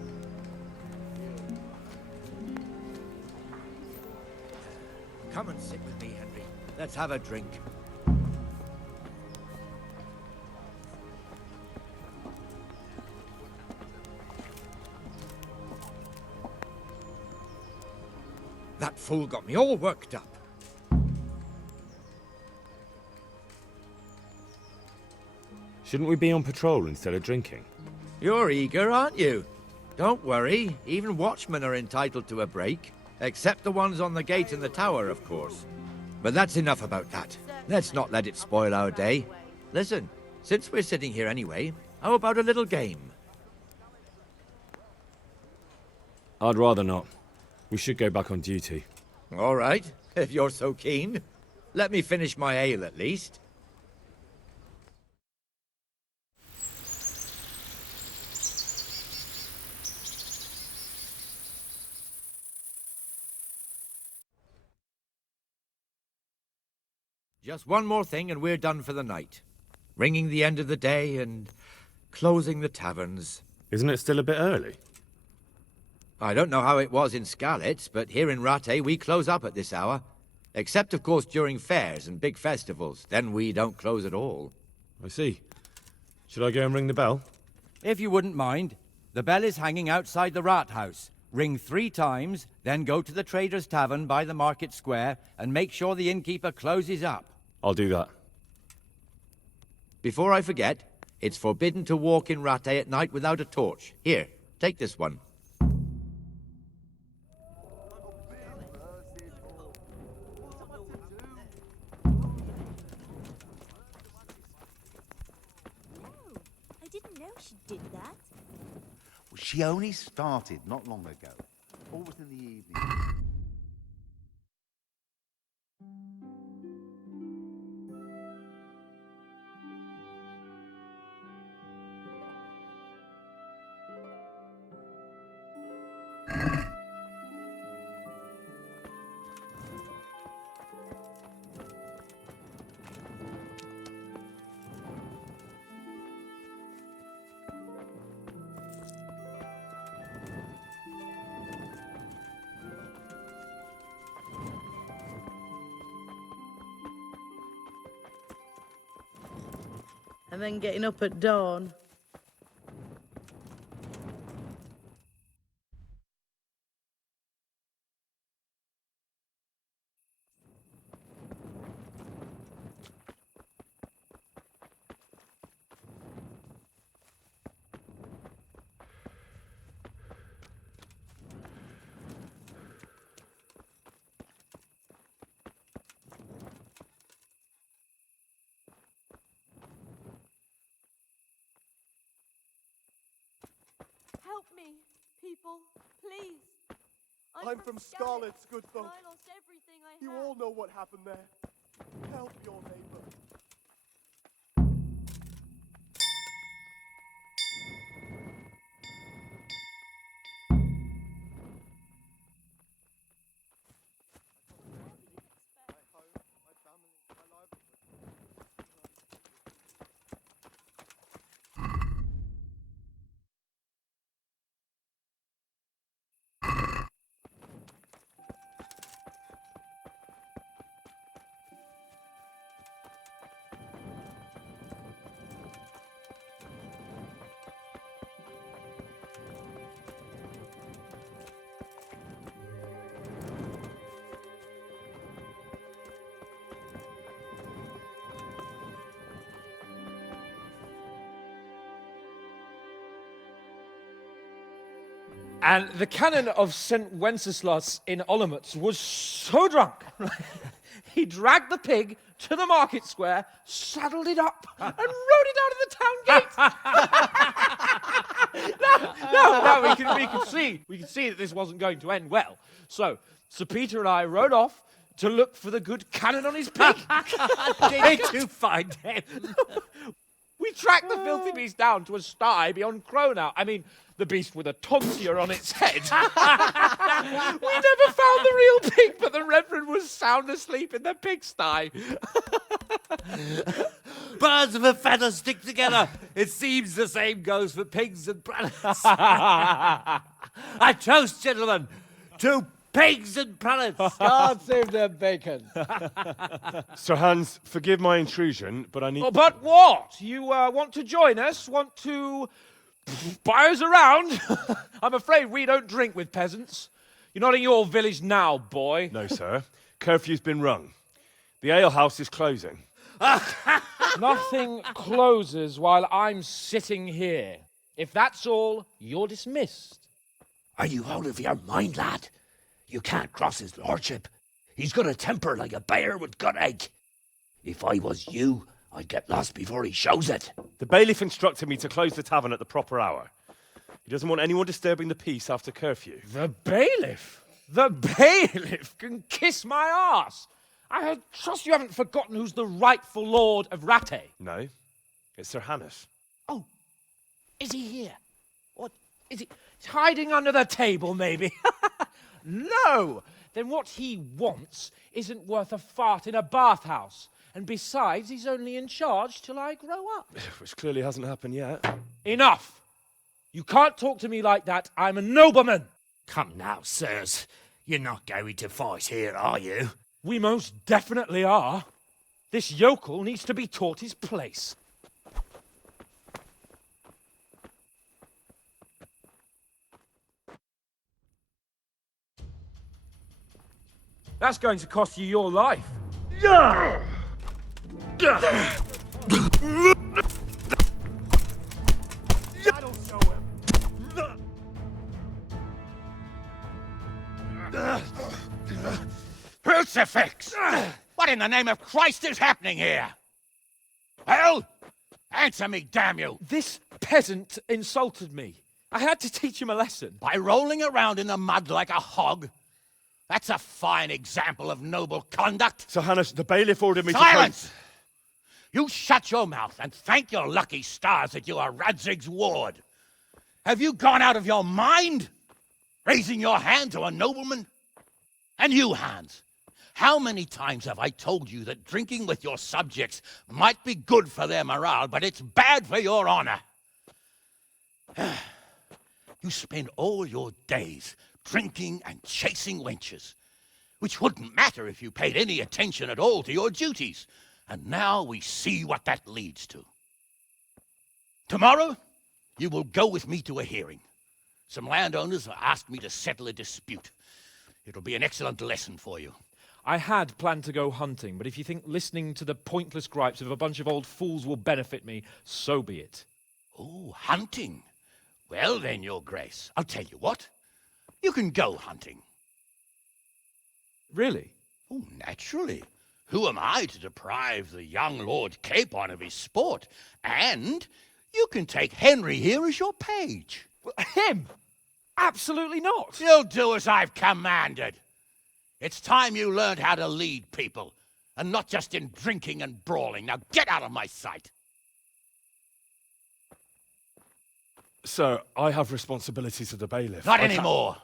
Come and sit with me, Henry. Let's have a drink. That fool got me all worked up. Shouldn't we be on patrol instead of drinking? You're eager, aren't you? Don't worry, even watchmen are entitled to a break. Except the ones on the gate and the tower, of course. But that's enough about that. Let's not let it spoil our day. Listen, since we're sitting here anyway, how about a little game? I'd rather not. We should go back on duty. All right, if you're so keen. Let me finish my ale at least. Just one more thing and we're done for the night. Ringing the end of the day and closing the taverns. Isn't it still a bit early? I don't know how it was in Skalitz, but here in Rattay we close up at this hour. Except, of course, during fairs and big festivals. Then we don't close at all. I see. Should I go and ring the bell? If you wouldn't mind. The bell is hanging outside the Rathaus. Ring 3 times, then go to the Trader's Tavern by the Market Square and make sure the innkeeper closes up. I'll do that. Before I forget, it's forbidden to walk in Rattay at night without a torch. Here, take this one. I didn't know she did that. Well, she only started not long ago. Always in the evening. And then getting up at dawn. Help me, people, please. I'm from Scarlet's, good folk. I lost everything I You all know what happened there. Help your neighbor. And the canon of St. Wenceslas in Olomouc was so drunk, he dragged the pig to the market square, saddled it up, and rode it out of the town gate. No, we could see that this wasn't going to end well. So, Sir Peter and I rode off to look for the good canon on his pig. Did you find him? We tracked the filthy beast down to a sty beyond Cronau. I mean, the beast with a tonsure on its head. We never found the real pig, but the Reverend was sound asleep in the pigsty. Birds of a feather stick together. It seems the same goes for pigs and prelates. I toast, gentlemen, to pigs and prelates. God save their bacon. Sir Hans, forgive my intrusion, but I need... Oh, but what? You want to join us? Want to buy us around? I'm afraid we don't drink with peasants. You're not in your village now, boy. No, sir. Curfew's been rung. The alehouse is closing. Nothing closes while I'm sitting here. If that's all, you're dismissed. Are you out of your mind, lad? You can't cross his lordship. He's got a temper like a bear with gut ache. If I was you, I'd get lost before he shows it. The bailiff instructed me to close the tavern at the proper hour. He doesn't want anyone disturbing the peace after curfew. The bailiff? The bailiff can kiss my arse. I trust you haven't forgotten who's the rightful lord of Rattay. No, it's Sir Hannes. Oh, is he here? What, is he he's hiding under the table, maybe? No! Then what he wants isn't worth a fart in a bathhouse. And besides, he's only in charge till I grow up. Which clearly hasn't happened yet. Enough! You can't talk to me like that. I'm a nobleman. Come now, sirs. You're not going to fight here, are you? We most definitely are. This yokel needs to be taught his place. That's going to cost you your life. That'll show him. Crucifix! What in the name of Christ is happening here? Well, answer me, damn you! This peasant insulted me. I had to teach him a lesson. By rolling around in the mud like a hog? That's a fine example of noble conduct. Sir Hanush, the bailiff ordered me Silence! You shut your mouth and thank your lucky stars that you are Radzig's ward. Have you gone out of your mind? Raising your hand to a nobleman? And you, Hans, how many times have I told you that drinking with your subjects might be good for their morale, but it's bad for your honor? You spend all your days drinking and chasing wenches, which wouldn't matter if you paid any attention at all to your duties. And now we see what that leads to. Tomorrow, you will go with me to a hearing. Some landowners have asked me to settle a dispute. It'll be an excellent lesson for you. I had planned to go hunting, but if you think listening to the pointless gripes of a bunch of old fools will benefit me, so be it. Oh, hunting. Well then, Your Grace, I'll tell you what. You can go hunting. Really? Oh, naturally. Who am I to deprive the young Lord Capon of his sport? And you can take Henry here as your page. Him? Absolutely not. You'll do as I've commanded. It's time you learned how to lead people, and not just in drinking and brawling. Now get out of my sight. Sir, I have responsibilities to the bailiff. Not anymore.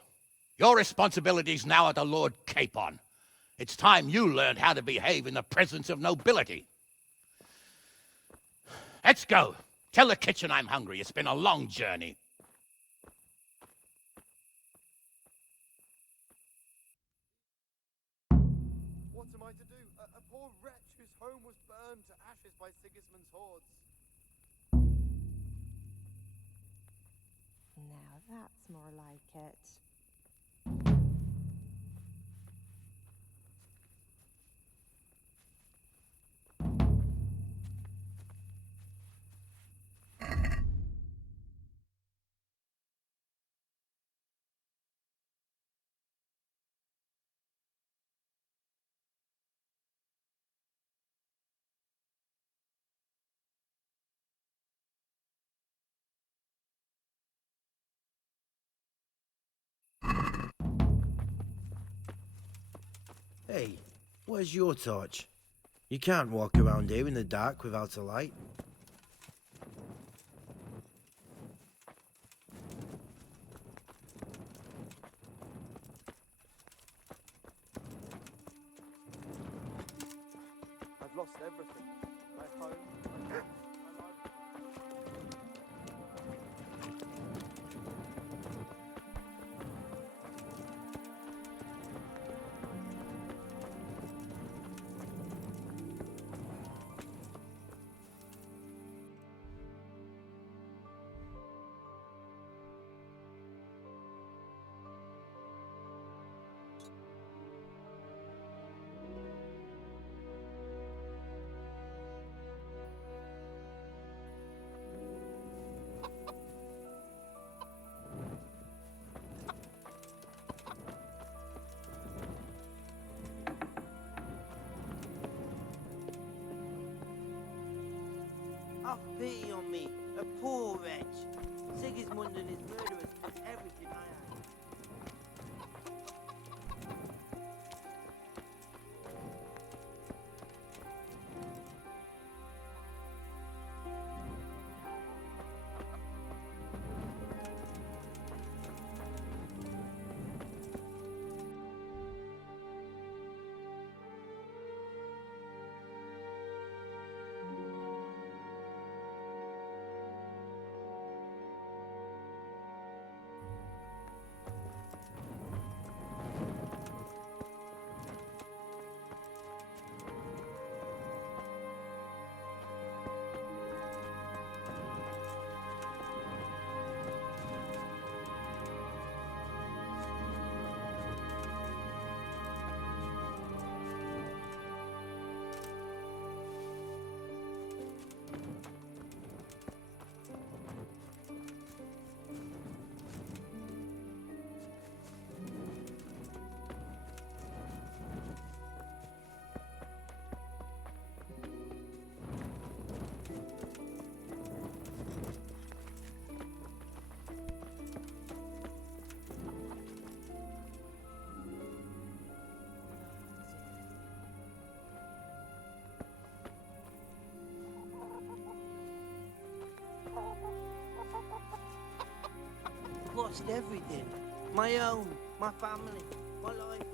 Your responsibilities now are the Lord Capon. It's time you learned how to behave in the presence of nobility. Let's go. Tell the kitchen I'm hungry. It's been a long journey. What am I to do? A poor wretch whose home was burned to ashes by Sigismund's hordes. Now that's more like it. Hey, where's your torch? You can't walk around here in the dark without a light. I've lost everything. My home, my life. Have pity on me, a poor wretch. Sigismund and his murderers took everything I had. lost everything. My own, my family, my livelihood.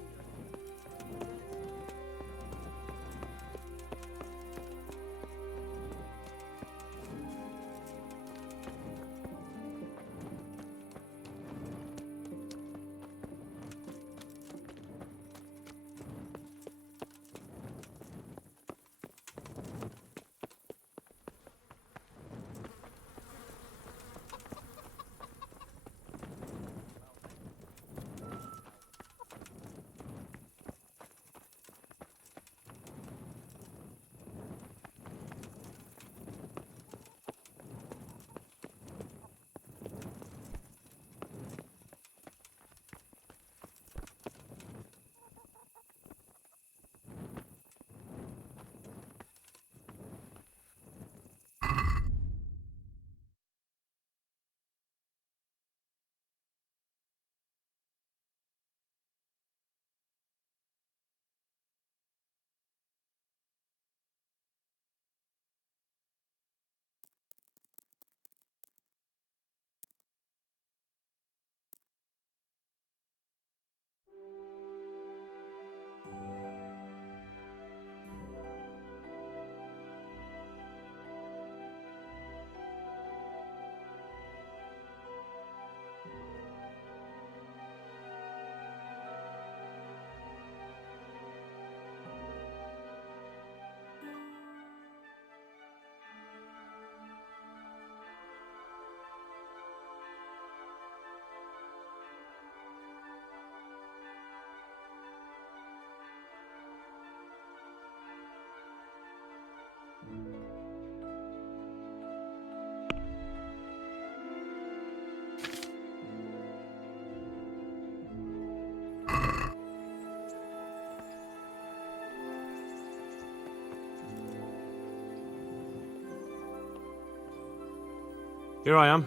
Here I am.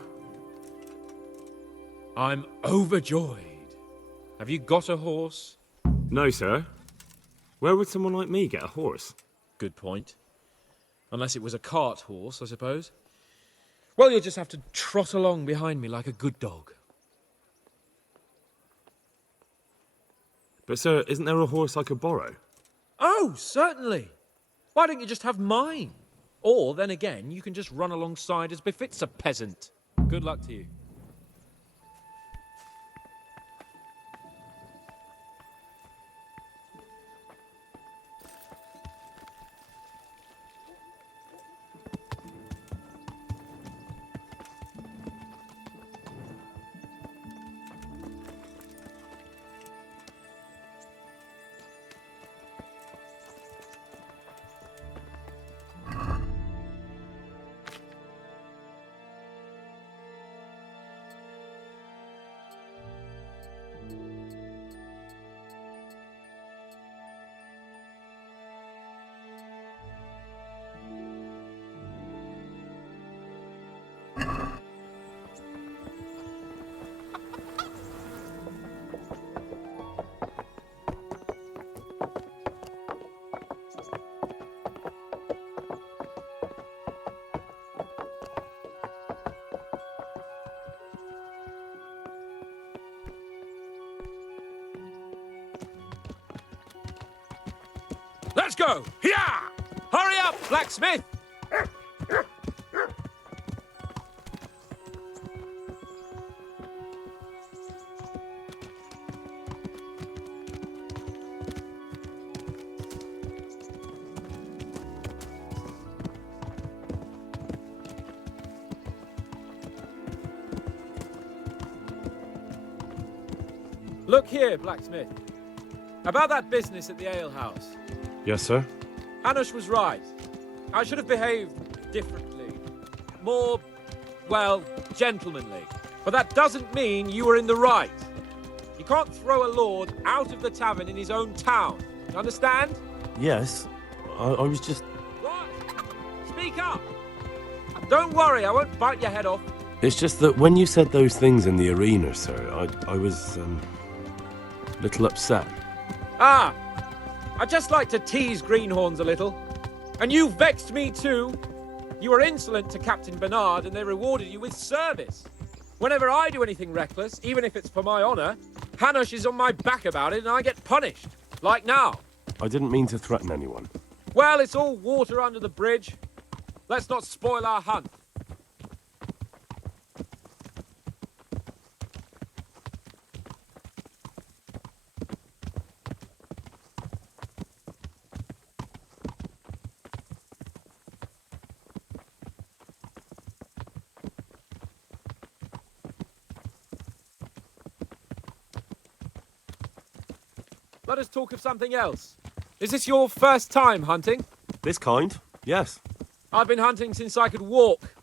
I'm overjoyed. Have you got a horse? No, sir. Where would someone like me get a horse? Good point. Unless it was a cart horse, I suppose. Well, you'll just have to trot along behind me like a good dog. But, sir, isn't there a horse I could borrow? Oh, certainly. Why don't you just have mine? Or, then again, you can just run alongside as befits a peasant. Good luck to you. Let's go! Hiya! Hurry up, blacksmith! Look here, blacksmith. About that business at the alehouse. Yes, sir? Hanush was right. I should have behaved differently. More, well, gentlemanly. But that doesn't mean you were in the right. You can't throw a lord out of the tavern in his own town. You understand? Yes. I was just... What? Speak up! Don't worry, I won't bite your head off. It's just that when you said those things in the arena, sir, I was, a little upset. Ah! I just like to tease greenhorns a little. And you vexed me too. You were insolent to Captain Bernard and they rewarded you with service. Whenever I do anything reckless, even if it's for my honour, Hanush is on my back about it and I get punished. Like now. I didn't mean to threaten anyone. Well, it's all water under the bridge. Let's not spoil our hunt. Let us talk of something else. Is this your first time hunting? This kind? Yes. I've been hunting since I could walk.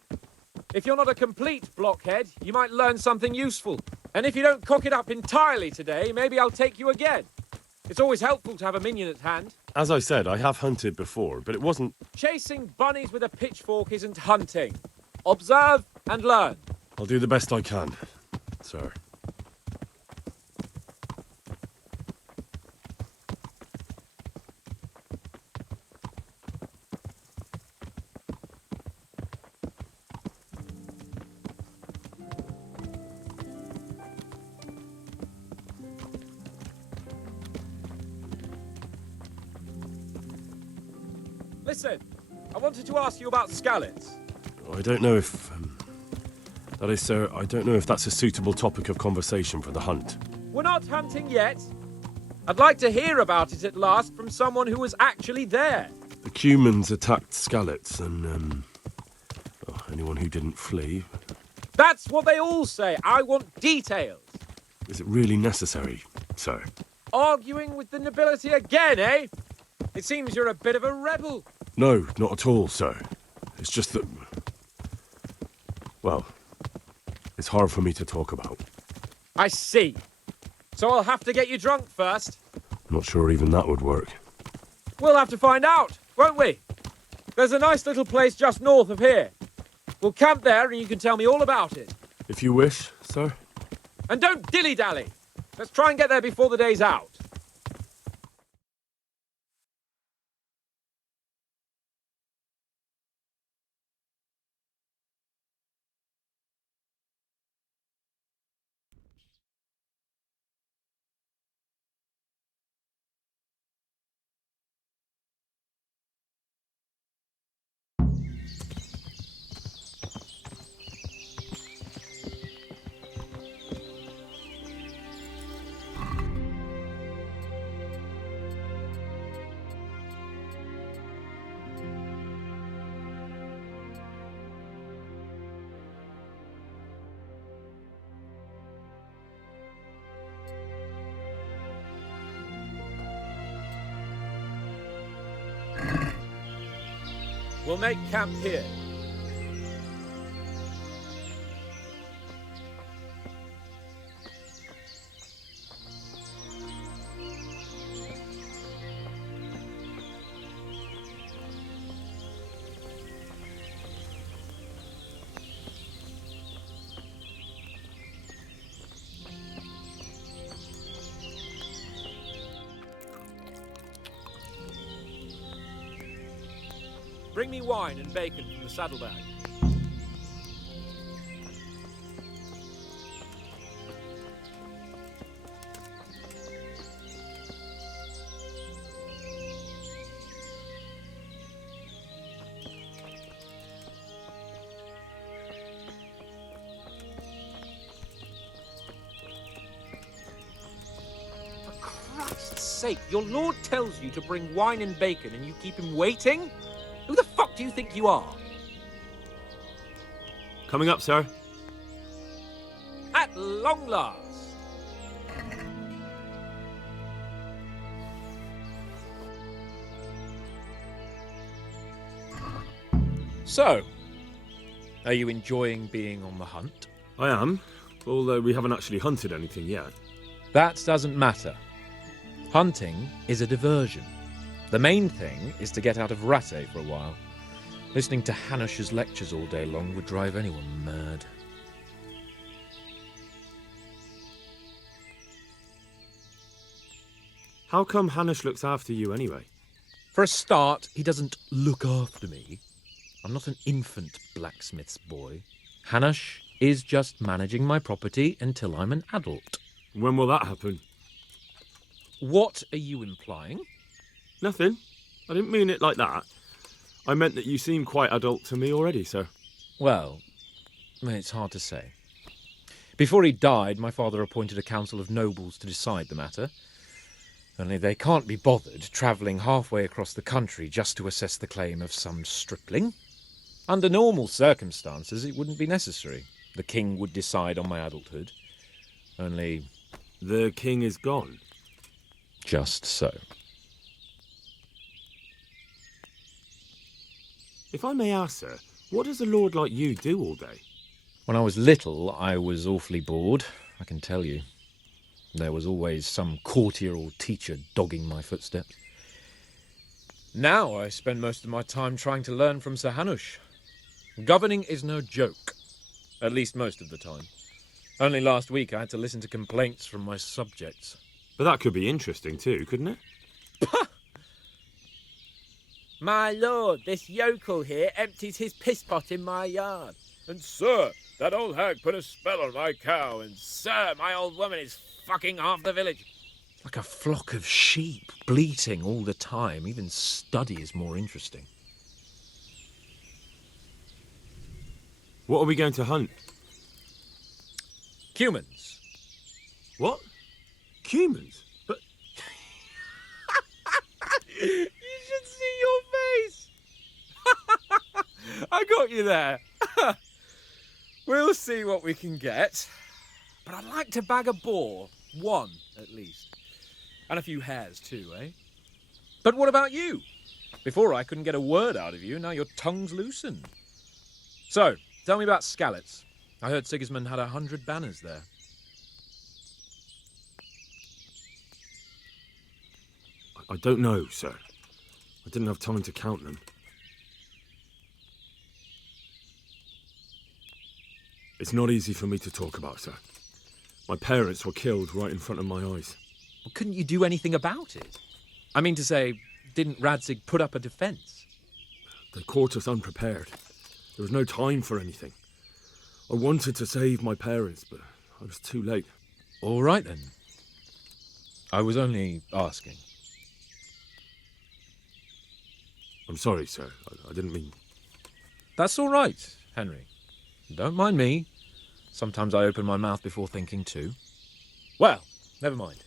If you're not a complete blockhead, you might learn something useful. And if you don't cock it up entirely today, maybe I'll take you again. It's always helpful to have a minion at hand. As I said, I have hunted before, but it wasn't... Chasing bunnies with a pitchfork isn't hunting. Observe and learn. I'll do the best I can, sir. Listen, I wanted to ask you about Skalitz. I don't know if... that is, sir, I don't know if that's a suitable topic of conversation for the hunt. We're not hunting yet. I'd like to hear about it at last from someone who was actually there. The Cumans attacked Skalitz and, well, anyone who didn't flee. That's what they all say. I want details. Is it really necessary, sir? Arguing with the nobility again, eh? It seems you're a bit of a rebel. No, not at all, sir. It's just that... well, it's hard for me to talk about. I see. So I'll have to get you drunk first. Not sure even that would work. We'll have to find out, won't we? There's a nice little place just north of here. We'll camp there and you can tell me all about it. If you wish, sir. And don't dilly-dally. Let's try and get there before the day's out. We'll make camp here. Bring me wine and bacon from the saddlebag. For Christ's sake, your lord tells you to bring wine and bacon and you keep him waiting? Who the fuck do you think you are? Coming up, sir. At long last. So, are you enjoying being on the hunt? I am, although we haven't actually hunted anything yet. That doesn't matter. Hunting is a diversion. The main thing is to get out of Rattay for a while. Listening to Hanush's lectures all day long would drive anyone mad. How come Hanush looks after you anyway? For a start, he doesn't look after me. I'm not an infant blacksmith's boy. Hanush is just managing my property until I'm an adult. When will that happen? What are you implying? Nothing. I didn't mean it like that. I meant that you seem quite adult to me already, sir. Well, it's hard to say. Before he died, my father appointed a council of nobles to decide the matter. Only they can't be bothered travelling halfway across the country just to assess the claim of some stripling. Under normal circumstances, it wouldn't be necessary. The king would decide on my adulthood. Only... The king is gone? Just so. If I may ask, sir, what does a lord like you do all day? When I was little, I was awfully bored, I can tell you. There was always some courtier or teacher dogging my footsteps. Now I spend most of my time trying to learn from Sir Hanush. Governing is no joke, at least most of the time. Only last week I had to listen to complaints from my subjects. But that could be interesting too, couldn't it? My lord, this yokel here empties his piss pot in my yard. And sir, that old hag put a spell on my cow, and Sir, my old woman is fucking half the village. like a flock of sheep, bleating all the time. Even study is more interesting. What are we going to hunt? Cumans. What? Cumans? But... You should see your face. I got you there. We'll see what we can get. But I'd like to bag a boar. One, at least. And a few hares, too, eh? But what about you? Before I couldn't get a word out of you, now your tongue's loosened. So, tell me about Skalitz. I heard Sigismund had 100 banners there. I don't know, sir. I didn't have time to count them. It's not easy for me to talk about, sir. My parents were killed right in front of my eyes. Well, couldn't you do anything about it? I mean to say, didn't Radzig put up a defence? They caught us unprepared. There was no time for anything. I wanted to save my parents, but I was too late. All right, then. I was only asking. I'm sorry, sir. I didn't mean... That's all right, Henry. Don't mind me. Sometimes I open my mouth before thinking too. Well, never mind.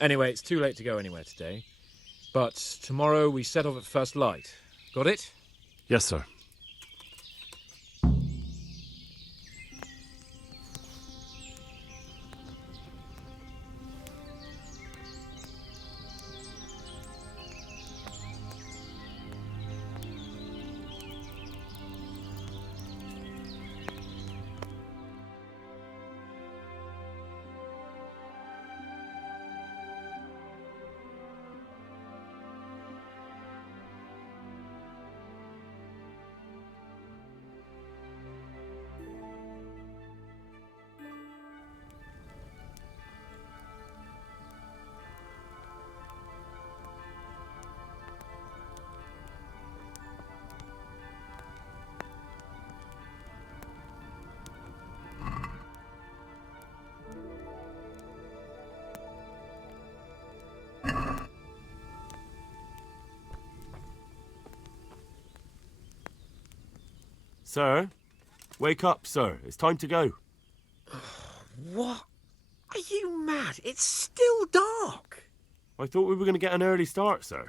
Anyway, it's too late to go anywhere today. But tomorrow we set off at first light. Got it? Yes, sir. Sir? Wake up, sir. It's time to go. What? Are you mad? It's still dark. I thought we were going to get an early start, sir.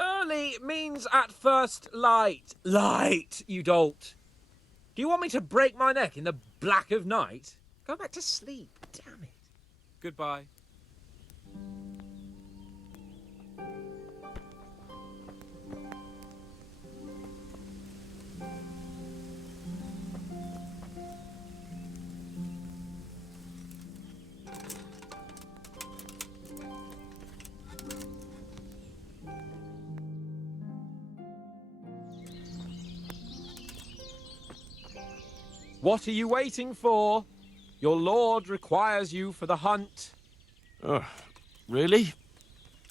Early means at first light. Light, you dolt. Do you want me to break my neck in the black of night? Go back to sleep. Damn it. Goodbye. What are you waiting for? Your lord requires you for the hunt. Oh, really?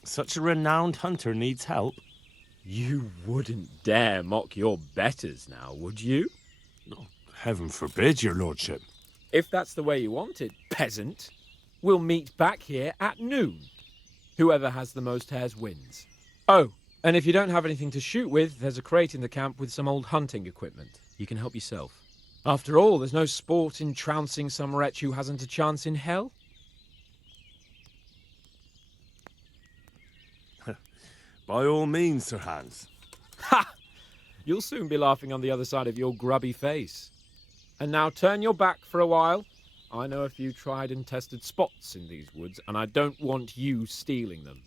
Such a renowned hunter needs help? You wouldn't dare mock your betters now, would you? No, Heaven forbid, your lordship. If that's the way you want it, peasant, we'll meet back here at noon. Whoever has the most hares wins. Oh, and if you don't have anything to shoot with, there's a crate in the camp with some old hunting equipment. You can help yourself. After all, there's no sport in trouncing some wretch who hasn't a chance in hell. By all means, Sir Hans. Ha! You'll soon be laughing on the other side of your grubby face. And now turn your back for a while. I know a few tried and tested spots in these woods, and I don't want you stealing them.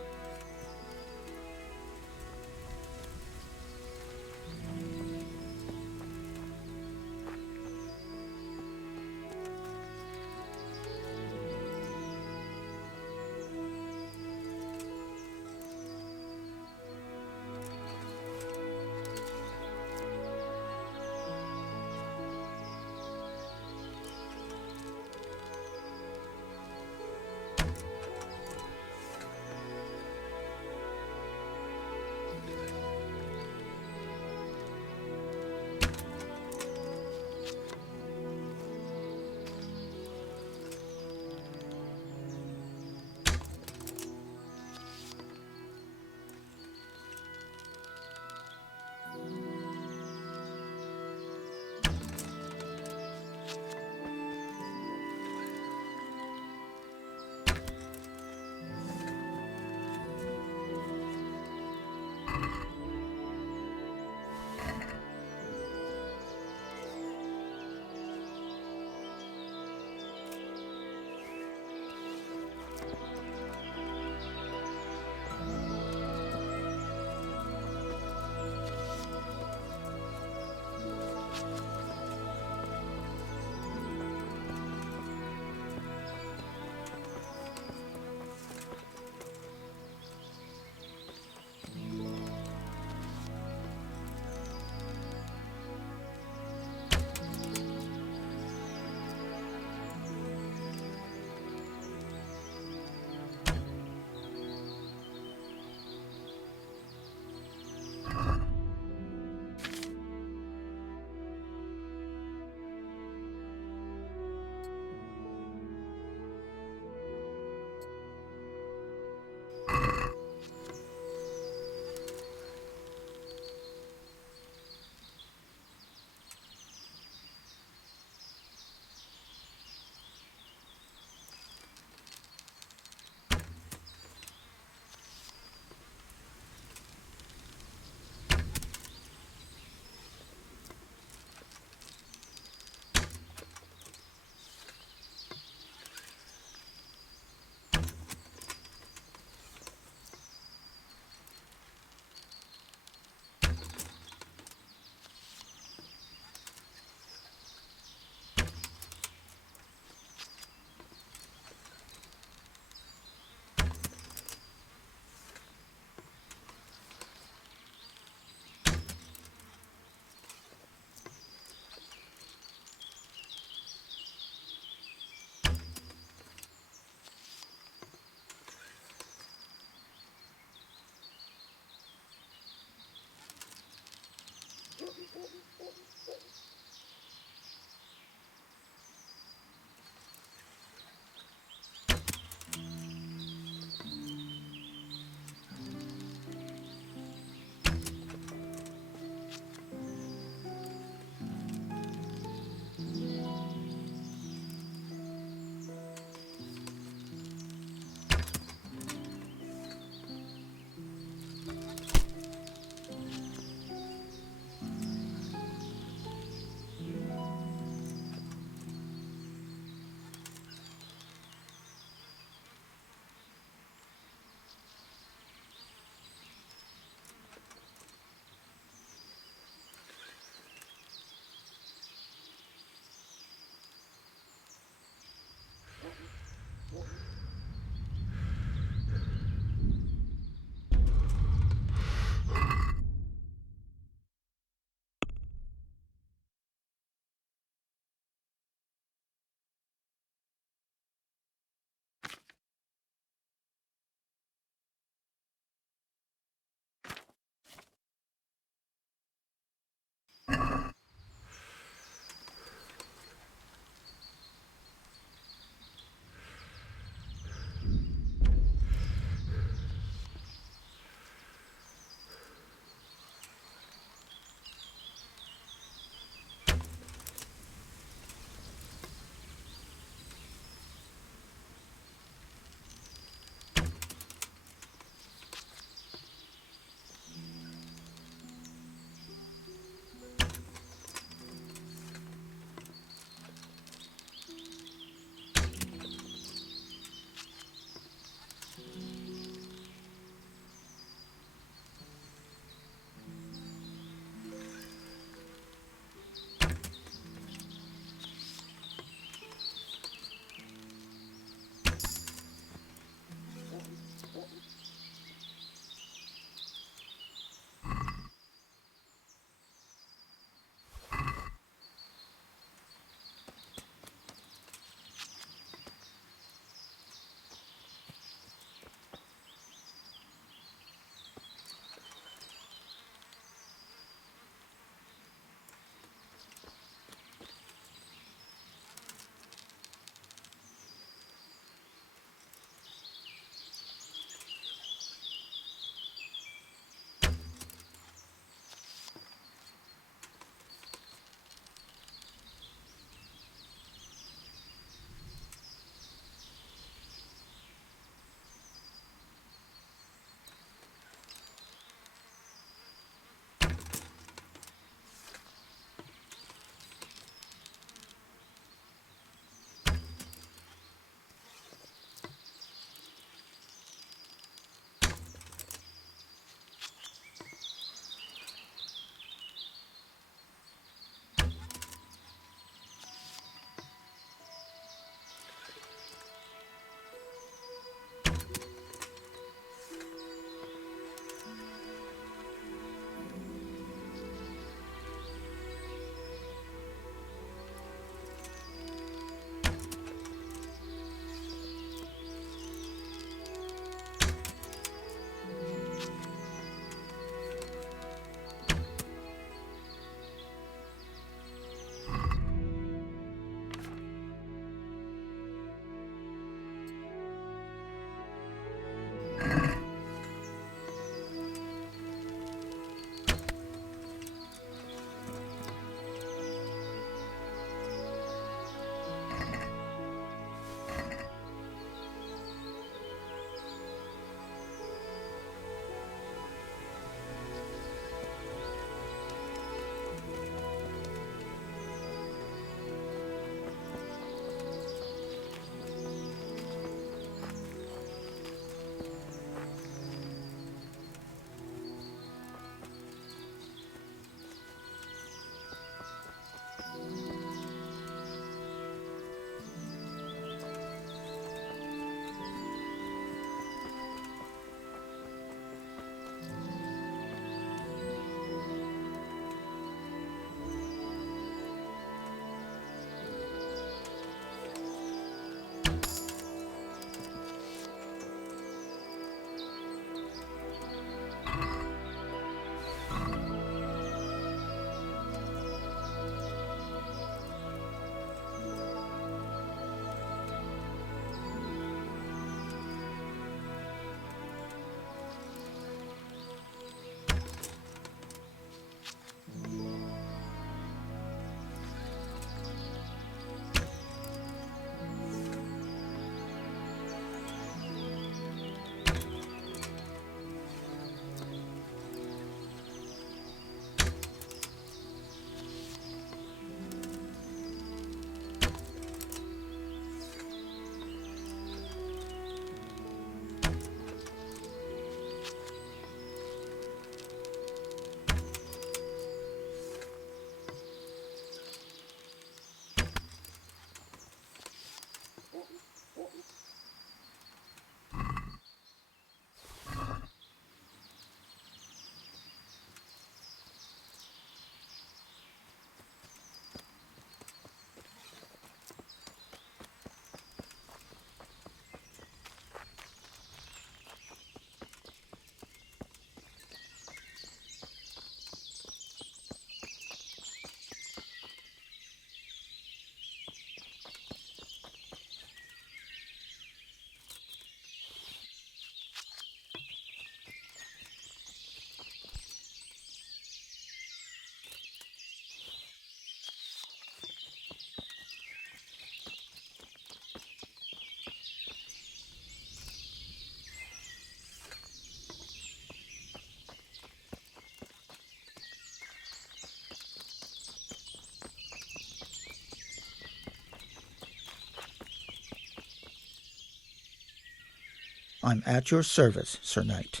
I'm at your service, Sir Knight.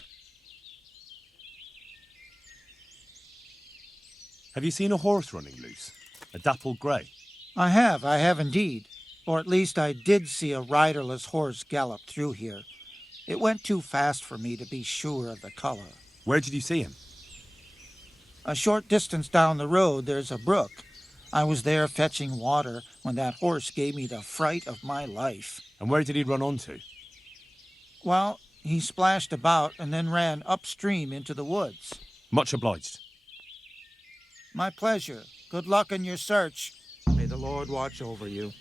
Have you seen a horse running loose? A dappled grey? I have indeed. Or at least I did see a riderless horse gallop through here. It went too fast for me to be sure of the color. Where did you see him? A short distance down the road there's a brook. I was there fetching water when that horse gave me the fright of my life. And where did he run onto? Well, he splashed about and then ran upstream into the woods. Much obliged. My pleasure. Good luck in your search. May the Lord watch over you.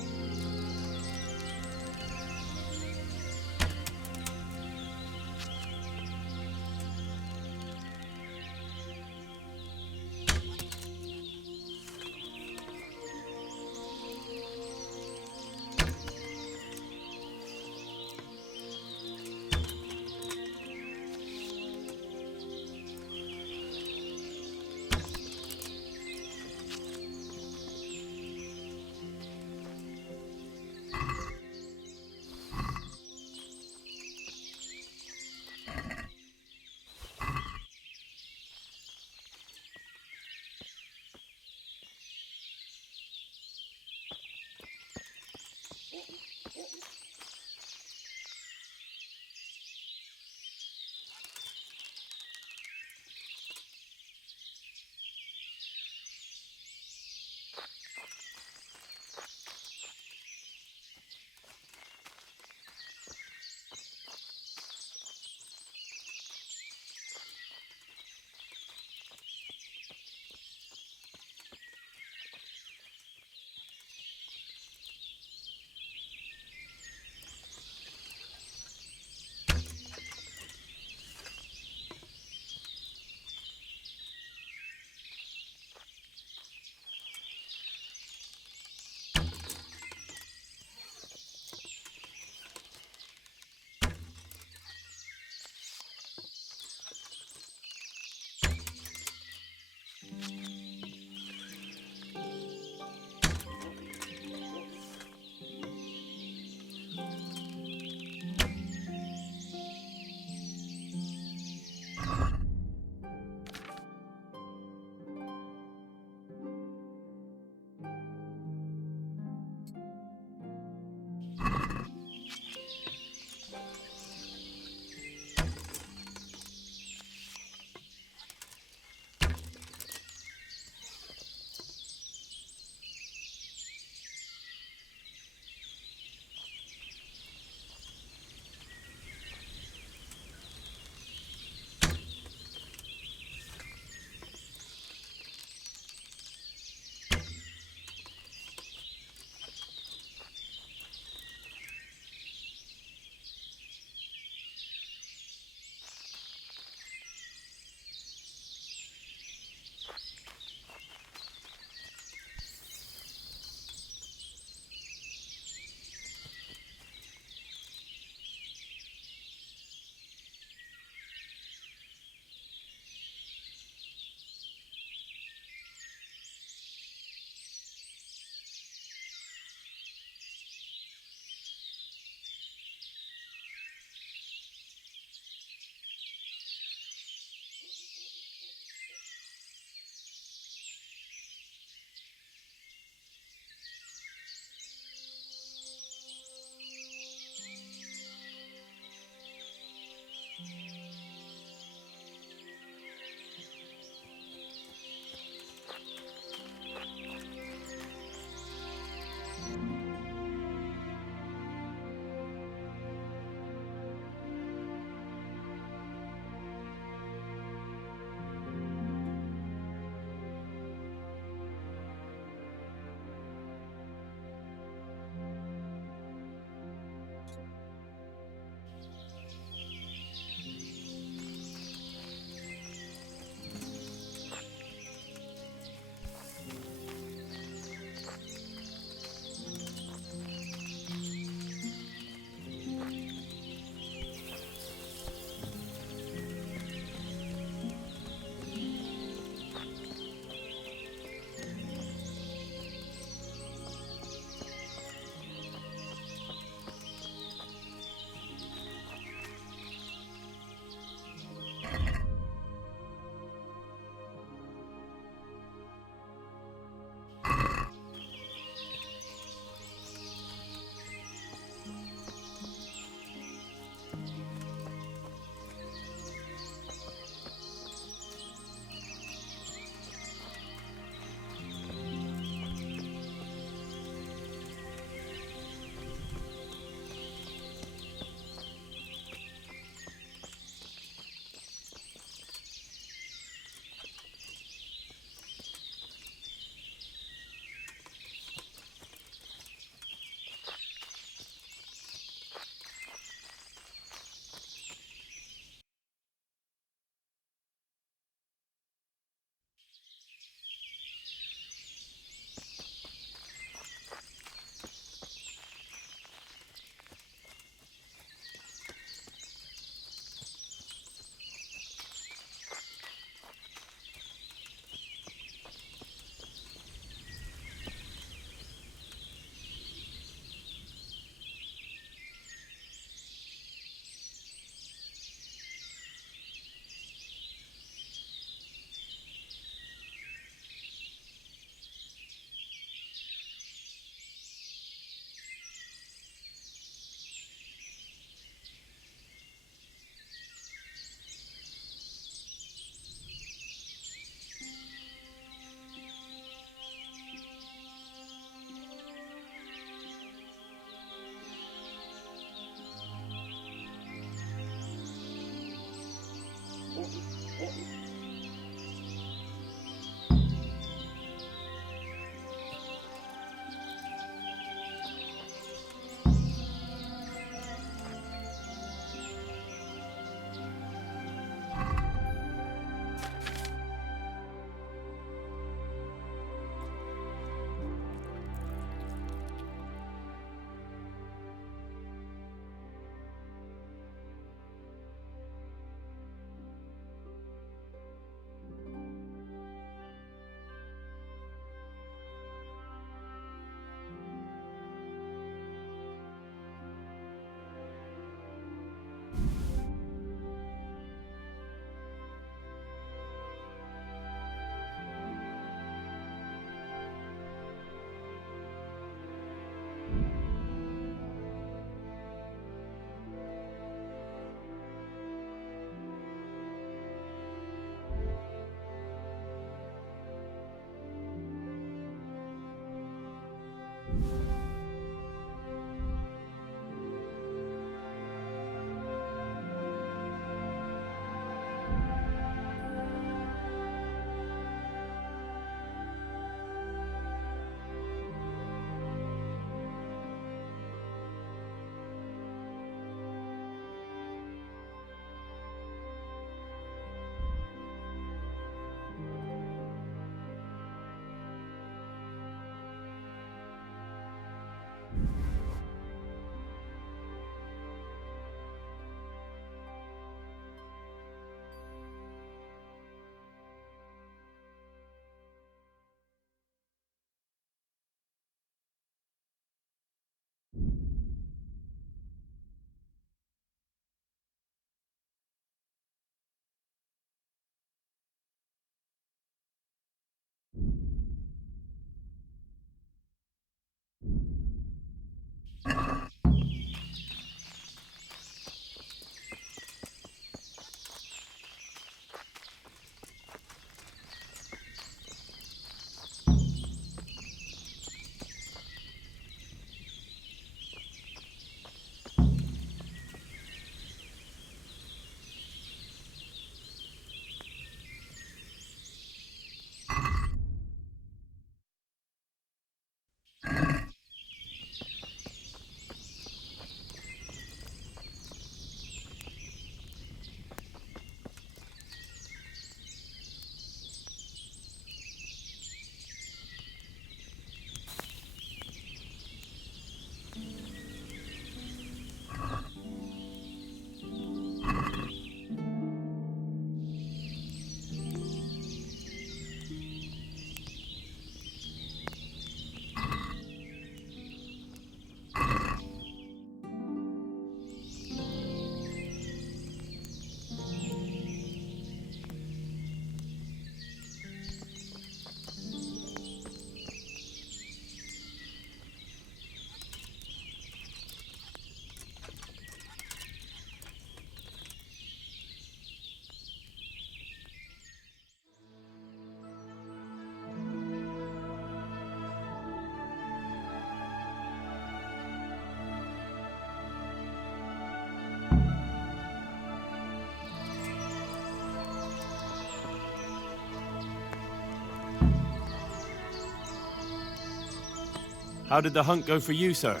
How did the hunt go for you, sir?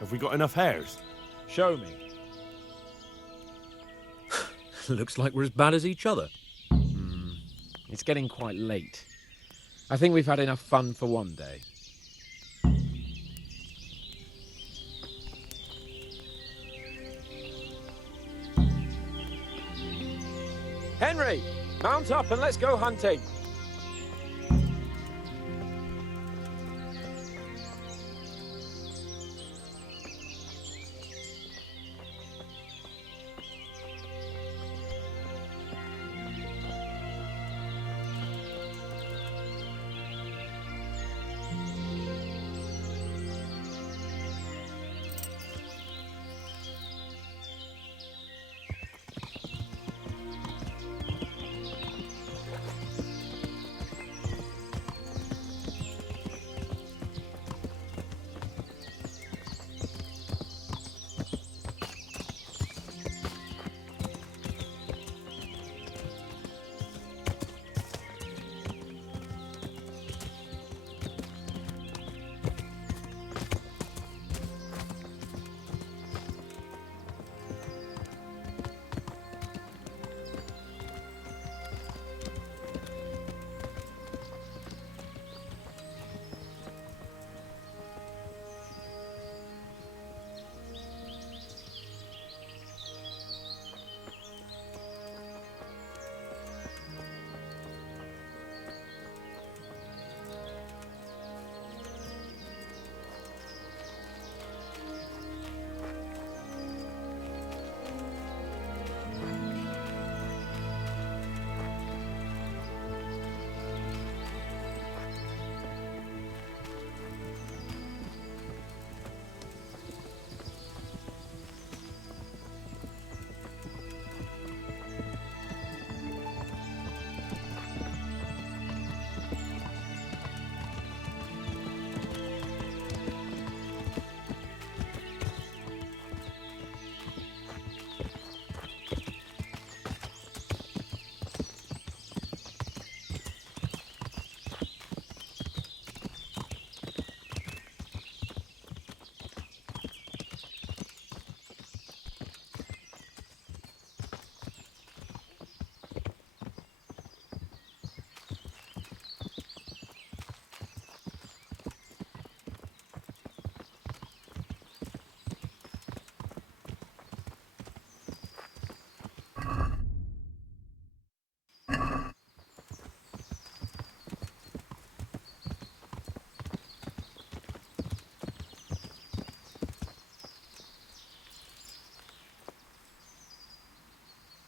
Have we got enough hares? Show me. Looks like we're as bad as each other. It's getting quite late. I think we've had enough fun for one day. Henry, mount up and let's go hunting.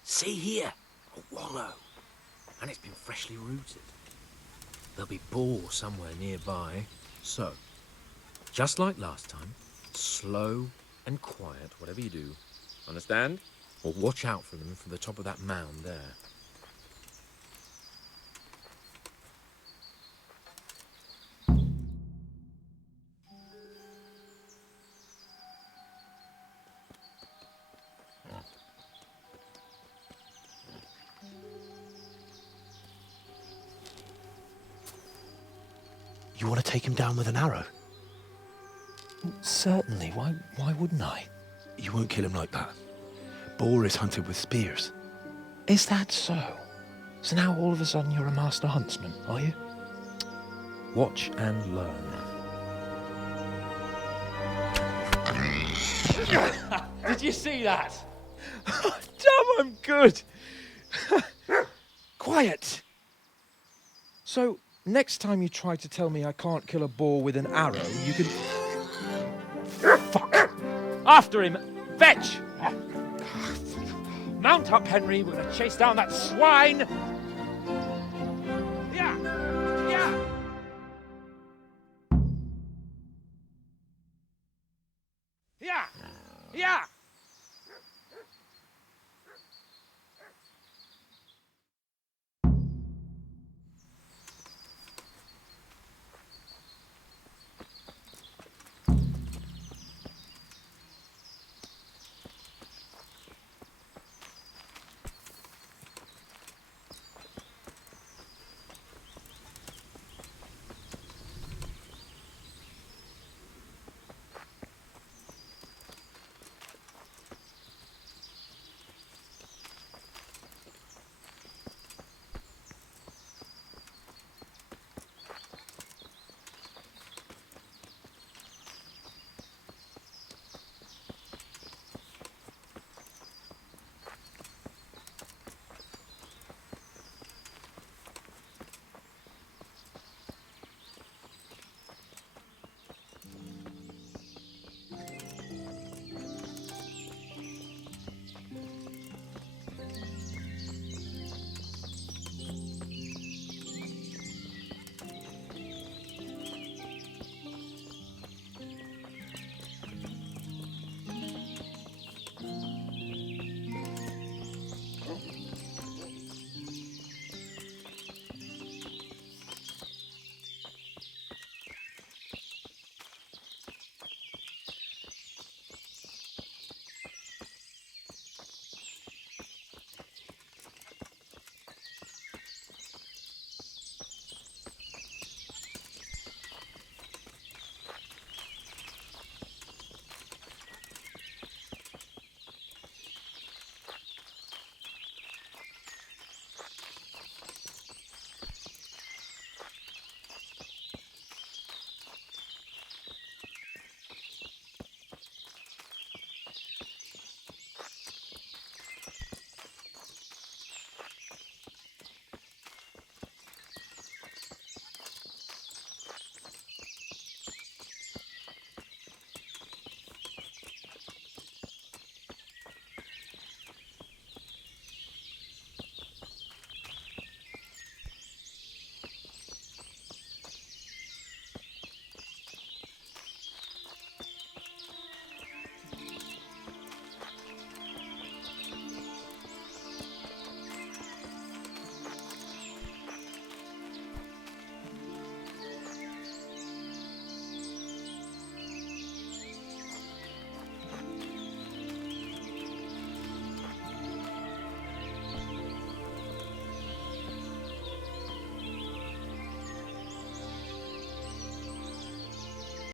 See here, a wallow, and it's been freshly rooted. There'll be boar somewhere nearby, so, just like last time, slow and quiet, whatever you do. Understand? Or watch out for them from the top of that mound there. You want to take him down with an arrow? Certainly. Why wouldn't I? You won't kill him like that. Boar is hunted with spears. Is that so? So now all of a sudden you're a master huntsman, are you? Watch and learn. Did you see that? Damn, I'm good. Quiet. So, next time you try to tell me I can't kill a boar with an arrow, you can... Fuck! After him! Fetch! Mount up, Henry. We're gonna chase down that swine! Yeah! Yeah! Yeah! Yeah!